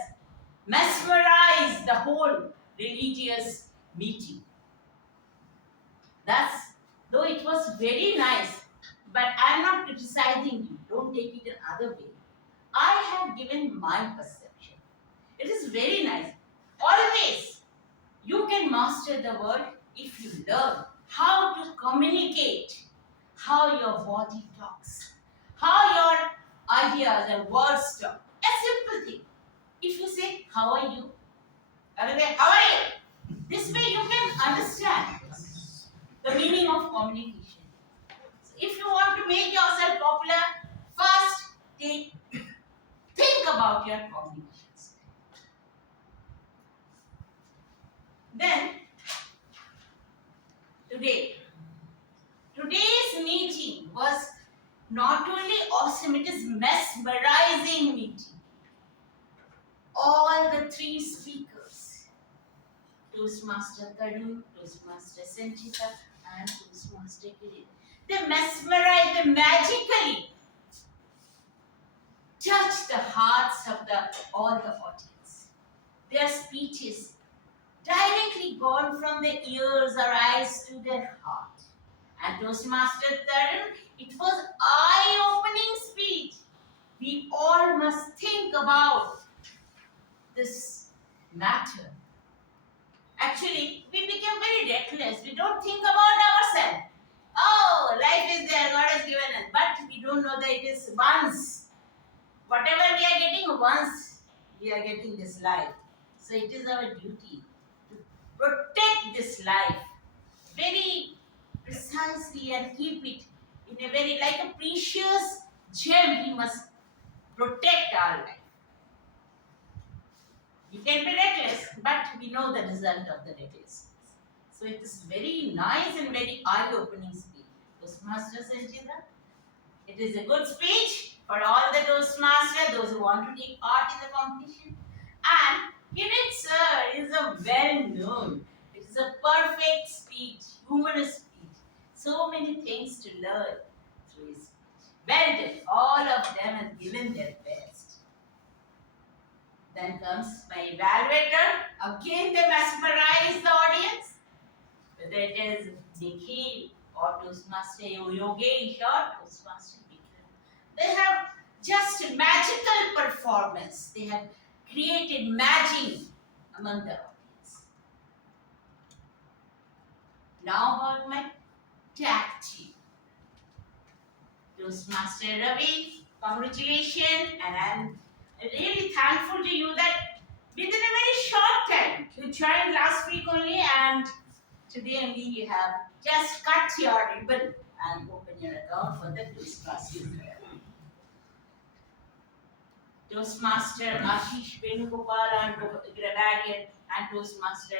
mesmerized the whole religious meeting. Though it was very nice, but I'm not criticizing you. Don't take it another way. I have given my perception. It is very nice. Always, you can master the word if you learn how to communicate, how your body talks, how your ideas and words talk. A simple thing. If you say, how are you? Another, how are you? This way you can understand the meaning of communication. So if you want to make yourself popular, first think about your communications. Then, today's meeting was not only awesome, it is mesmerizing meeting. All the three speakers, Toastmaster Tarun, Toastmaster Sanchita, and Toastmaster Kirit, they mesmerize, they magically touch the hearts of all the audience. Their speeches directly gone from their ears or eyes to their heart. And Toastmaster Tarun, it was eye-opening speech. We all must think about this matter. Actually, we became very reckless. We don't think about ourselves. Oh, life is there, God has given us. But we don't know that it is once. Whatever we are getting, once we are getting this life. So it is our duty to protect this life very precisely and keep it in a very, like a precious gem. We must protect our life. You can be reckless, but we know the result of the recklessness. So it is very nice and very eye-opening speech. Toastmaster Sanchita, it is a good speech for all the Toastmasters, those who want to take part in the competition. And Kirit sir is a well-known. It is a perfect speech, humorous speech. So many things to learn through his speech. Well done. All of them have given their best. Then comes my evaluator. Again, they mesmerize the audience. Whether it is Nikhil or Toastmaster Yogesh or Toastmaster Vikram. They have just magical performance. They have created magic among the audience. Now about my tag team. Toastmaster Ravi, congratulations, and I'm really thankful to you that within a very short time, you joined last week only, and today only you have just cut your ribbon and open your account for the Toastmaster. Toastmaster Ashish Venugopal and grammarian and Toastmaster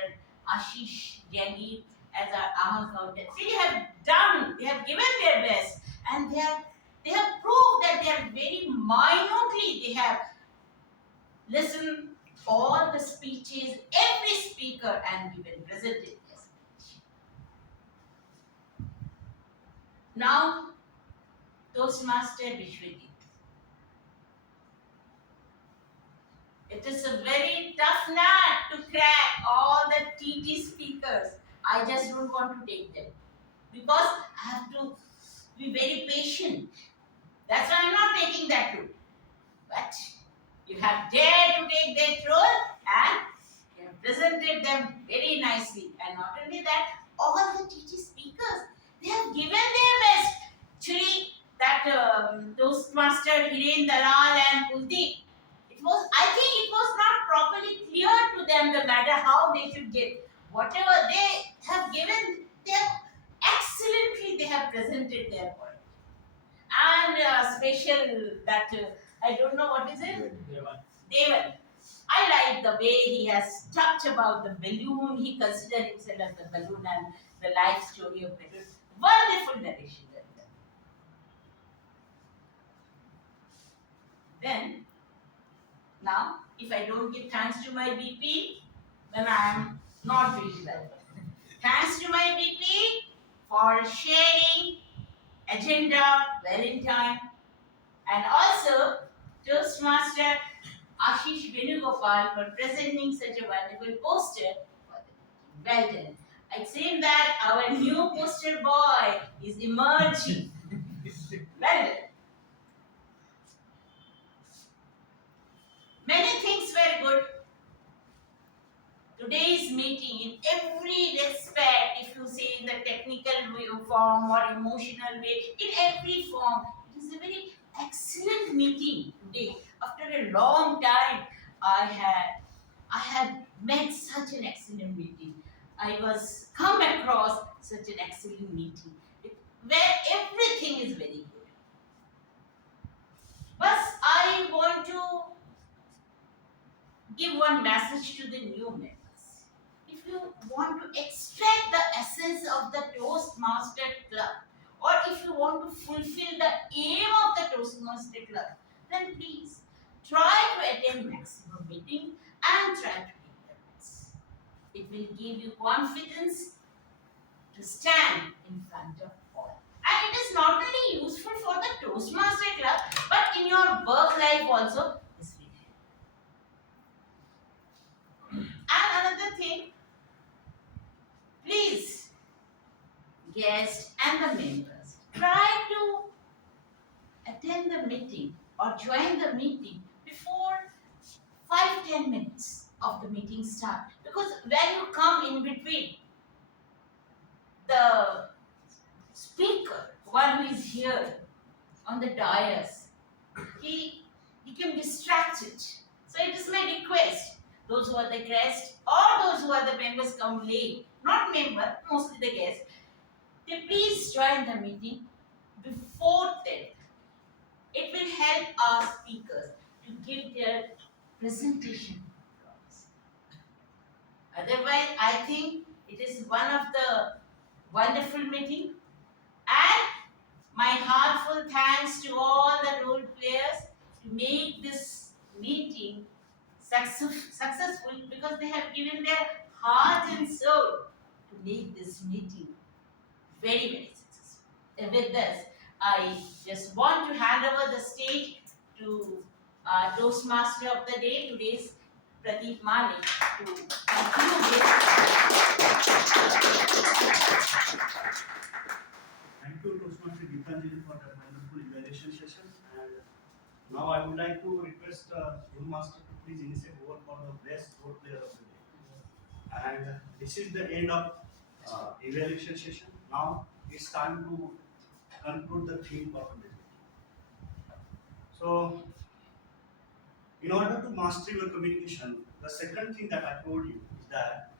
Ashish Delhi as our accountant. They have done, they have given their best, and they have proved that they are very minutely, they have listened all the speeches, every speaker, and given presented their speech. Now, Toastmaster Vishwadip. It is a very tough nut to crack all the TT speakers. I just don't want to take them because I have to be very patient. That's why I'm not taking that route. But you have dared to take that role and you have presented them very nicely. And not only that, all the TT speakers, they have given their best. Actually, that Toastmaster Hiren Dalal and Kuldeep, I think it was not properly clear to them the matter how they should give. Whatever they have given, they have excellently they have presented their point. And special that I don't know what is it? Devan. I like the way he has talked about the balloon. He considered himself as the balloon and the life story of balloon. Wonderful narration. Then, now, if I don't give thanks to my BP, then I am not doing well. Thanks to my BP for sharing agenda well in time, and also Toastmaster Ashish Venugopal for presenting such a wonderful poster. Well done. It seems that our new poster boy is emerging. Well done. Many things were good. Today's meeting, in every respect, if you say in the technical form or emotional way, in every form, it is a very excellent meeting today. After a long time, I had met such an excellent meeting. I was come across such an excellent meeting where everything is very good. But I want to give one message to the new members. If you want to extract the essence of the Toastmaster Club, or if you want to fulfill the aim of the Toastmaster Club, then please try to attend maximum meeting and try to take the best. It will give you confidence to stand in front of all. And it is not only useful for the Toastmaster Club, but in your work life also. And another thing, please, guests and the members, try to attend the meeting or join the meeting before 5-10 minutes of the meeting start. Because when you come in between, the speaker, one who is here on the dais, he can distract it. So it is my request. Those who are the guests or those who are the members come late, not member, mostly the guests, they please join the meeting before 10. It will help our speakers to give their presentation. Otherwise, I think it is one of the wonderful meeting. And my heartful thanks to all the role players to make this meeting successful, because they have given their heart and soul to make this meeting very, very successful. And with this, I just want to hand over the stage to Toastmaster of the day, today's Pradeep Malik to conclude this. Thank you, Toastmaster Geetanjali, for that wonderful evaluation session. And now I would like to request Master to please initiate vote for the best role player of the day. And this is the end of evaluation session. Now it's time to conclude the theme for the day. So, in order to master your communication, the second thing that I told you is that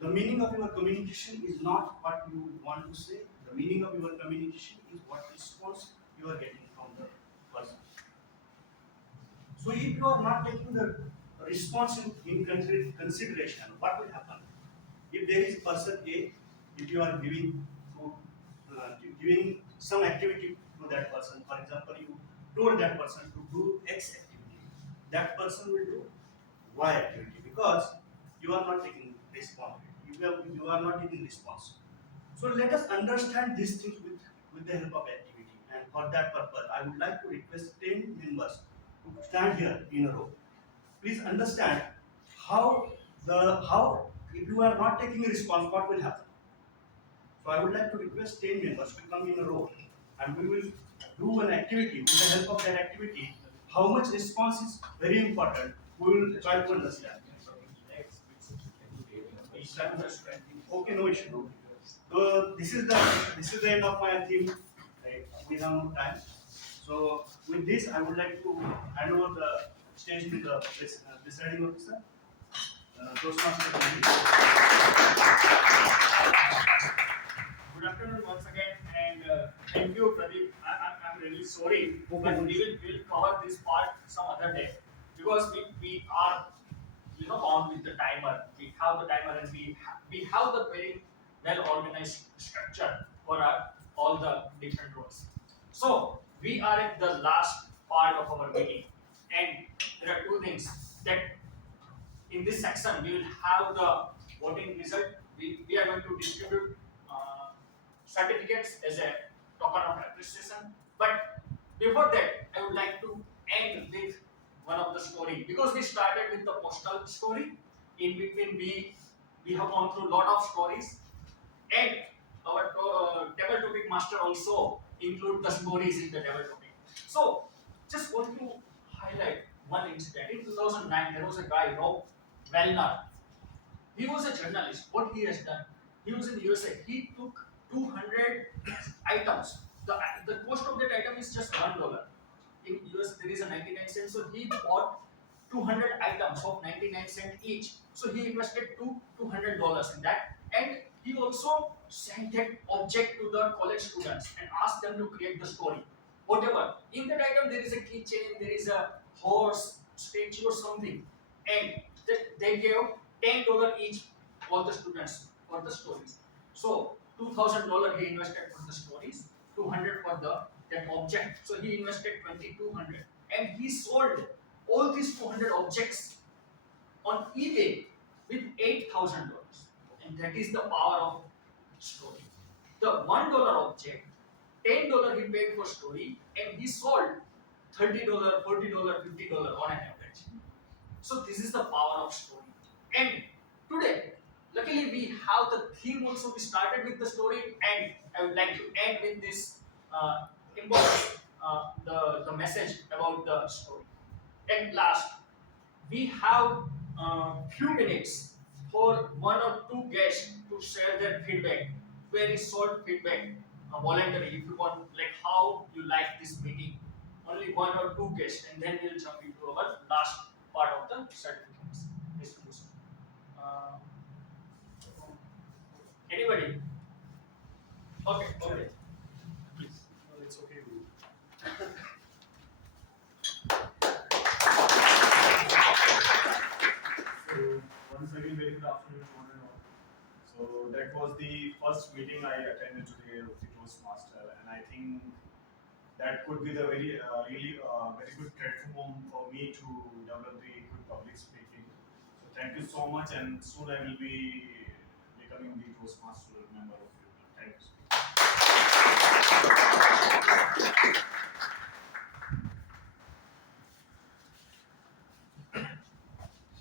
the meaning of your communication is not what you want to say. The meaning of your communication is what response you are getting from the person. So if you are not taking the response in consideration, what will happen? If there is person A, if you are giving some activity to that person, for example, you told that person to do X activity, that person will do Y activity because you are not taking response. You are not taking response. So let us understand these things with the help of activity. And for that purpose, I would like to request 10 members to stand here in a row. Please understand how if you are not taking a response, what will happen. So I would like to request 10 members to come in a row and we will do an activity. With the help of that activity, how much response is very important, we will try to understand. Okay, no issue. So this is the end of my theme. Right? We have no time. So with this, I would like to hand over the stage to the presiding officer, Toastmaster. Good afternoon once again, and thank you, Pradeep. I'm really sorry, but we will cover this part some other day because we are on with the timer. We have the timer, and we have the very well organized structure for all the different roles. So we are at the last part of our meeting, and there are two things that in this section we will have the voting result. We are going to distribute certificates as a token of appreciation. But before that, I would like to end with one of the story because we started with the postal story. In between, we have gone through a lot of stories, and our table topic master also include the stories in the table topic. So, just want to highlight one incident. In 2009, there was a guy, Rob Wellner. He was a journalist. What he has done? He was in USA. He took 200 items. The cost of that item is just $1. In US, there is a 99 cents. So he bought 200 items of 99 cents each. So he invested $200 in that, and he also sent that object to the college students and asked them to create the story. Whatever in that item, there is a keychain, there is a horse, statue, or something, and they gave $10 each all the students for the stories. So $2,000 he invested for the stories, 200 for that object. So he invested 2,200, and he sold all these 200 objects on eBay with $8,000, and that is the power of story. The $1 object, $10 he paid for story, and he sold $30, $40, $50 on an average. So this is the power of story. And today, luckily we have the theme also. We started with the story, and I would like to end with this important the message about the story. At last, we have few minutes for one or two guests to share their feedback, very short feedback, voluntary. If you want, like how you like this meeting, only one or two guests, and then we'll jump into our last part of the certificates distribution. Anybody? Okay, okay. Please. No, it's okay. So once again, very good afternoon to one and all. So that was the first meeting I attended today with the Toastmaster, and I think that could be the very very good platform for me to develop the good public speaking. So thank you so much, and soon I will be becoming the Toastmaster member of you. Thank you.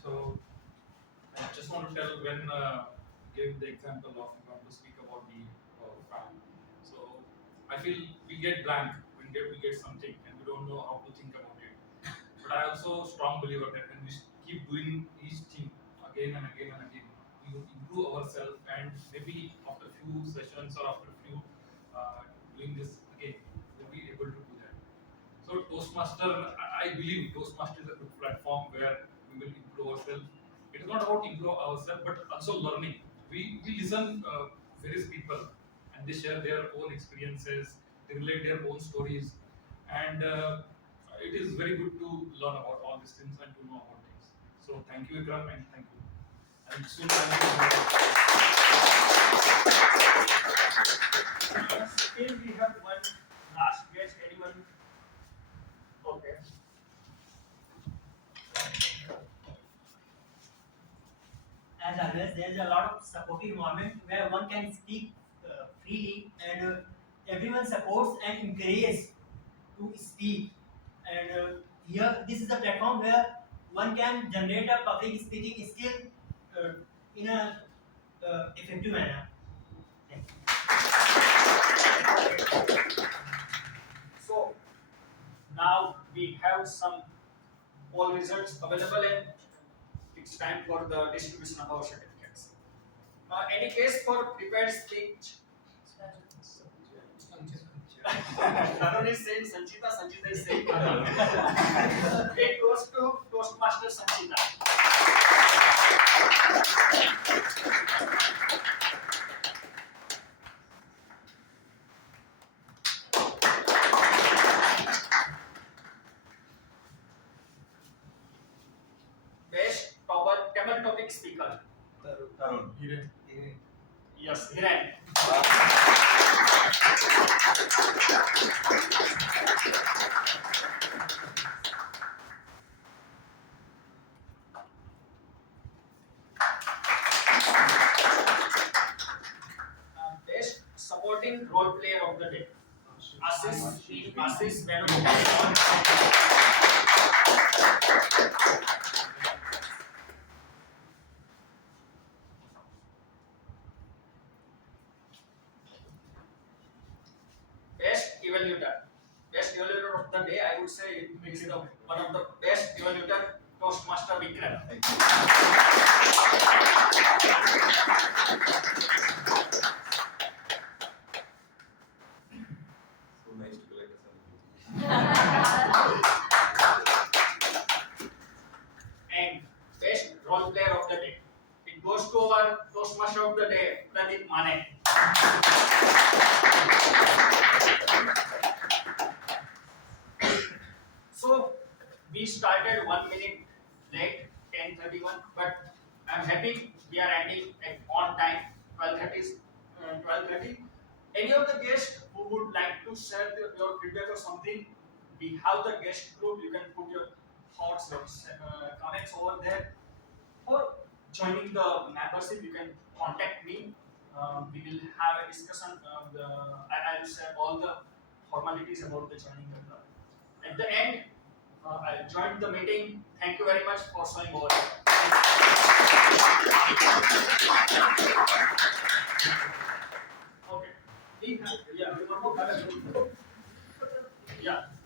So gave the example of you want to speak about the fan. So I feel we get blank when we get something and we don't know how to think about it. But I also strong believer that when we keep doing each thing again and again and again, we will improve ourselves, and maybe after few sessions or after few doing this again, we'll be able to do that. So Toastmaster, I believe Toastmaster is a good platform where we will improve ourselves. It is not about improve ourselves, but also learning. We listen various people, and they share their own experiences, they relate their own stories, and it is very good to learn about all these things and to know about things. So thank you, Ikram, and thank you. And soon Still, we have one last guest. Anyone? Okay. As always, there is a lot of supportive environment where one can speak freely, and everyone supports and encourages to speak. And here, this is the platform where one can generate a public speaking skill uh, in a effective manner. Thank you. So now we have some all results available, and it's time for the distribution of our certificates. Any case for prepared speech? Tarun is saying Sanchita, Sanchita is saying Tarun. It goes to Toastmaster Sanchita. Best table topic speaker. Tarun. Yes, Hiren. Best supporting role player of the day. Assis Venugopal. Best evaluator. Best evaluator of the day, I would say it is one of the best evaluator, Toastmaster Vikram. So nice to collect a And best role player of the day. It goes to our Toastmaster of the day, Pradeep Mane. So we started 1 minute late, 10:31, but I'm happy we are ending at on time, 12:30. Any of the guests who would like to share your feedback or something, we have the guest group. You can put your thoughts or comments over there. Or joining the membership, you can contact me. We will have a discussion. I will share all the formalities about the joining the club. At the end, I joined the meeting. Thank you very much for showing over. Okay. Yeah, we want to have a group. Yeah.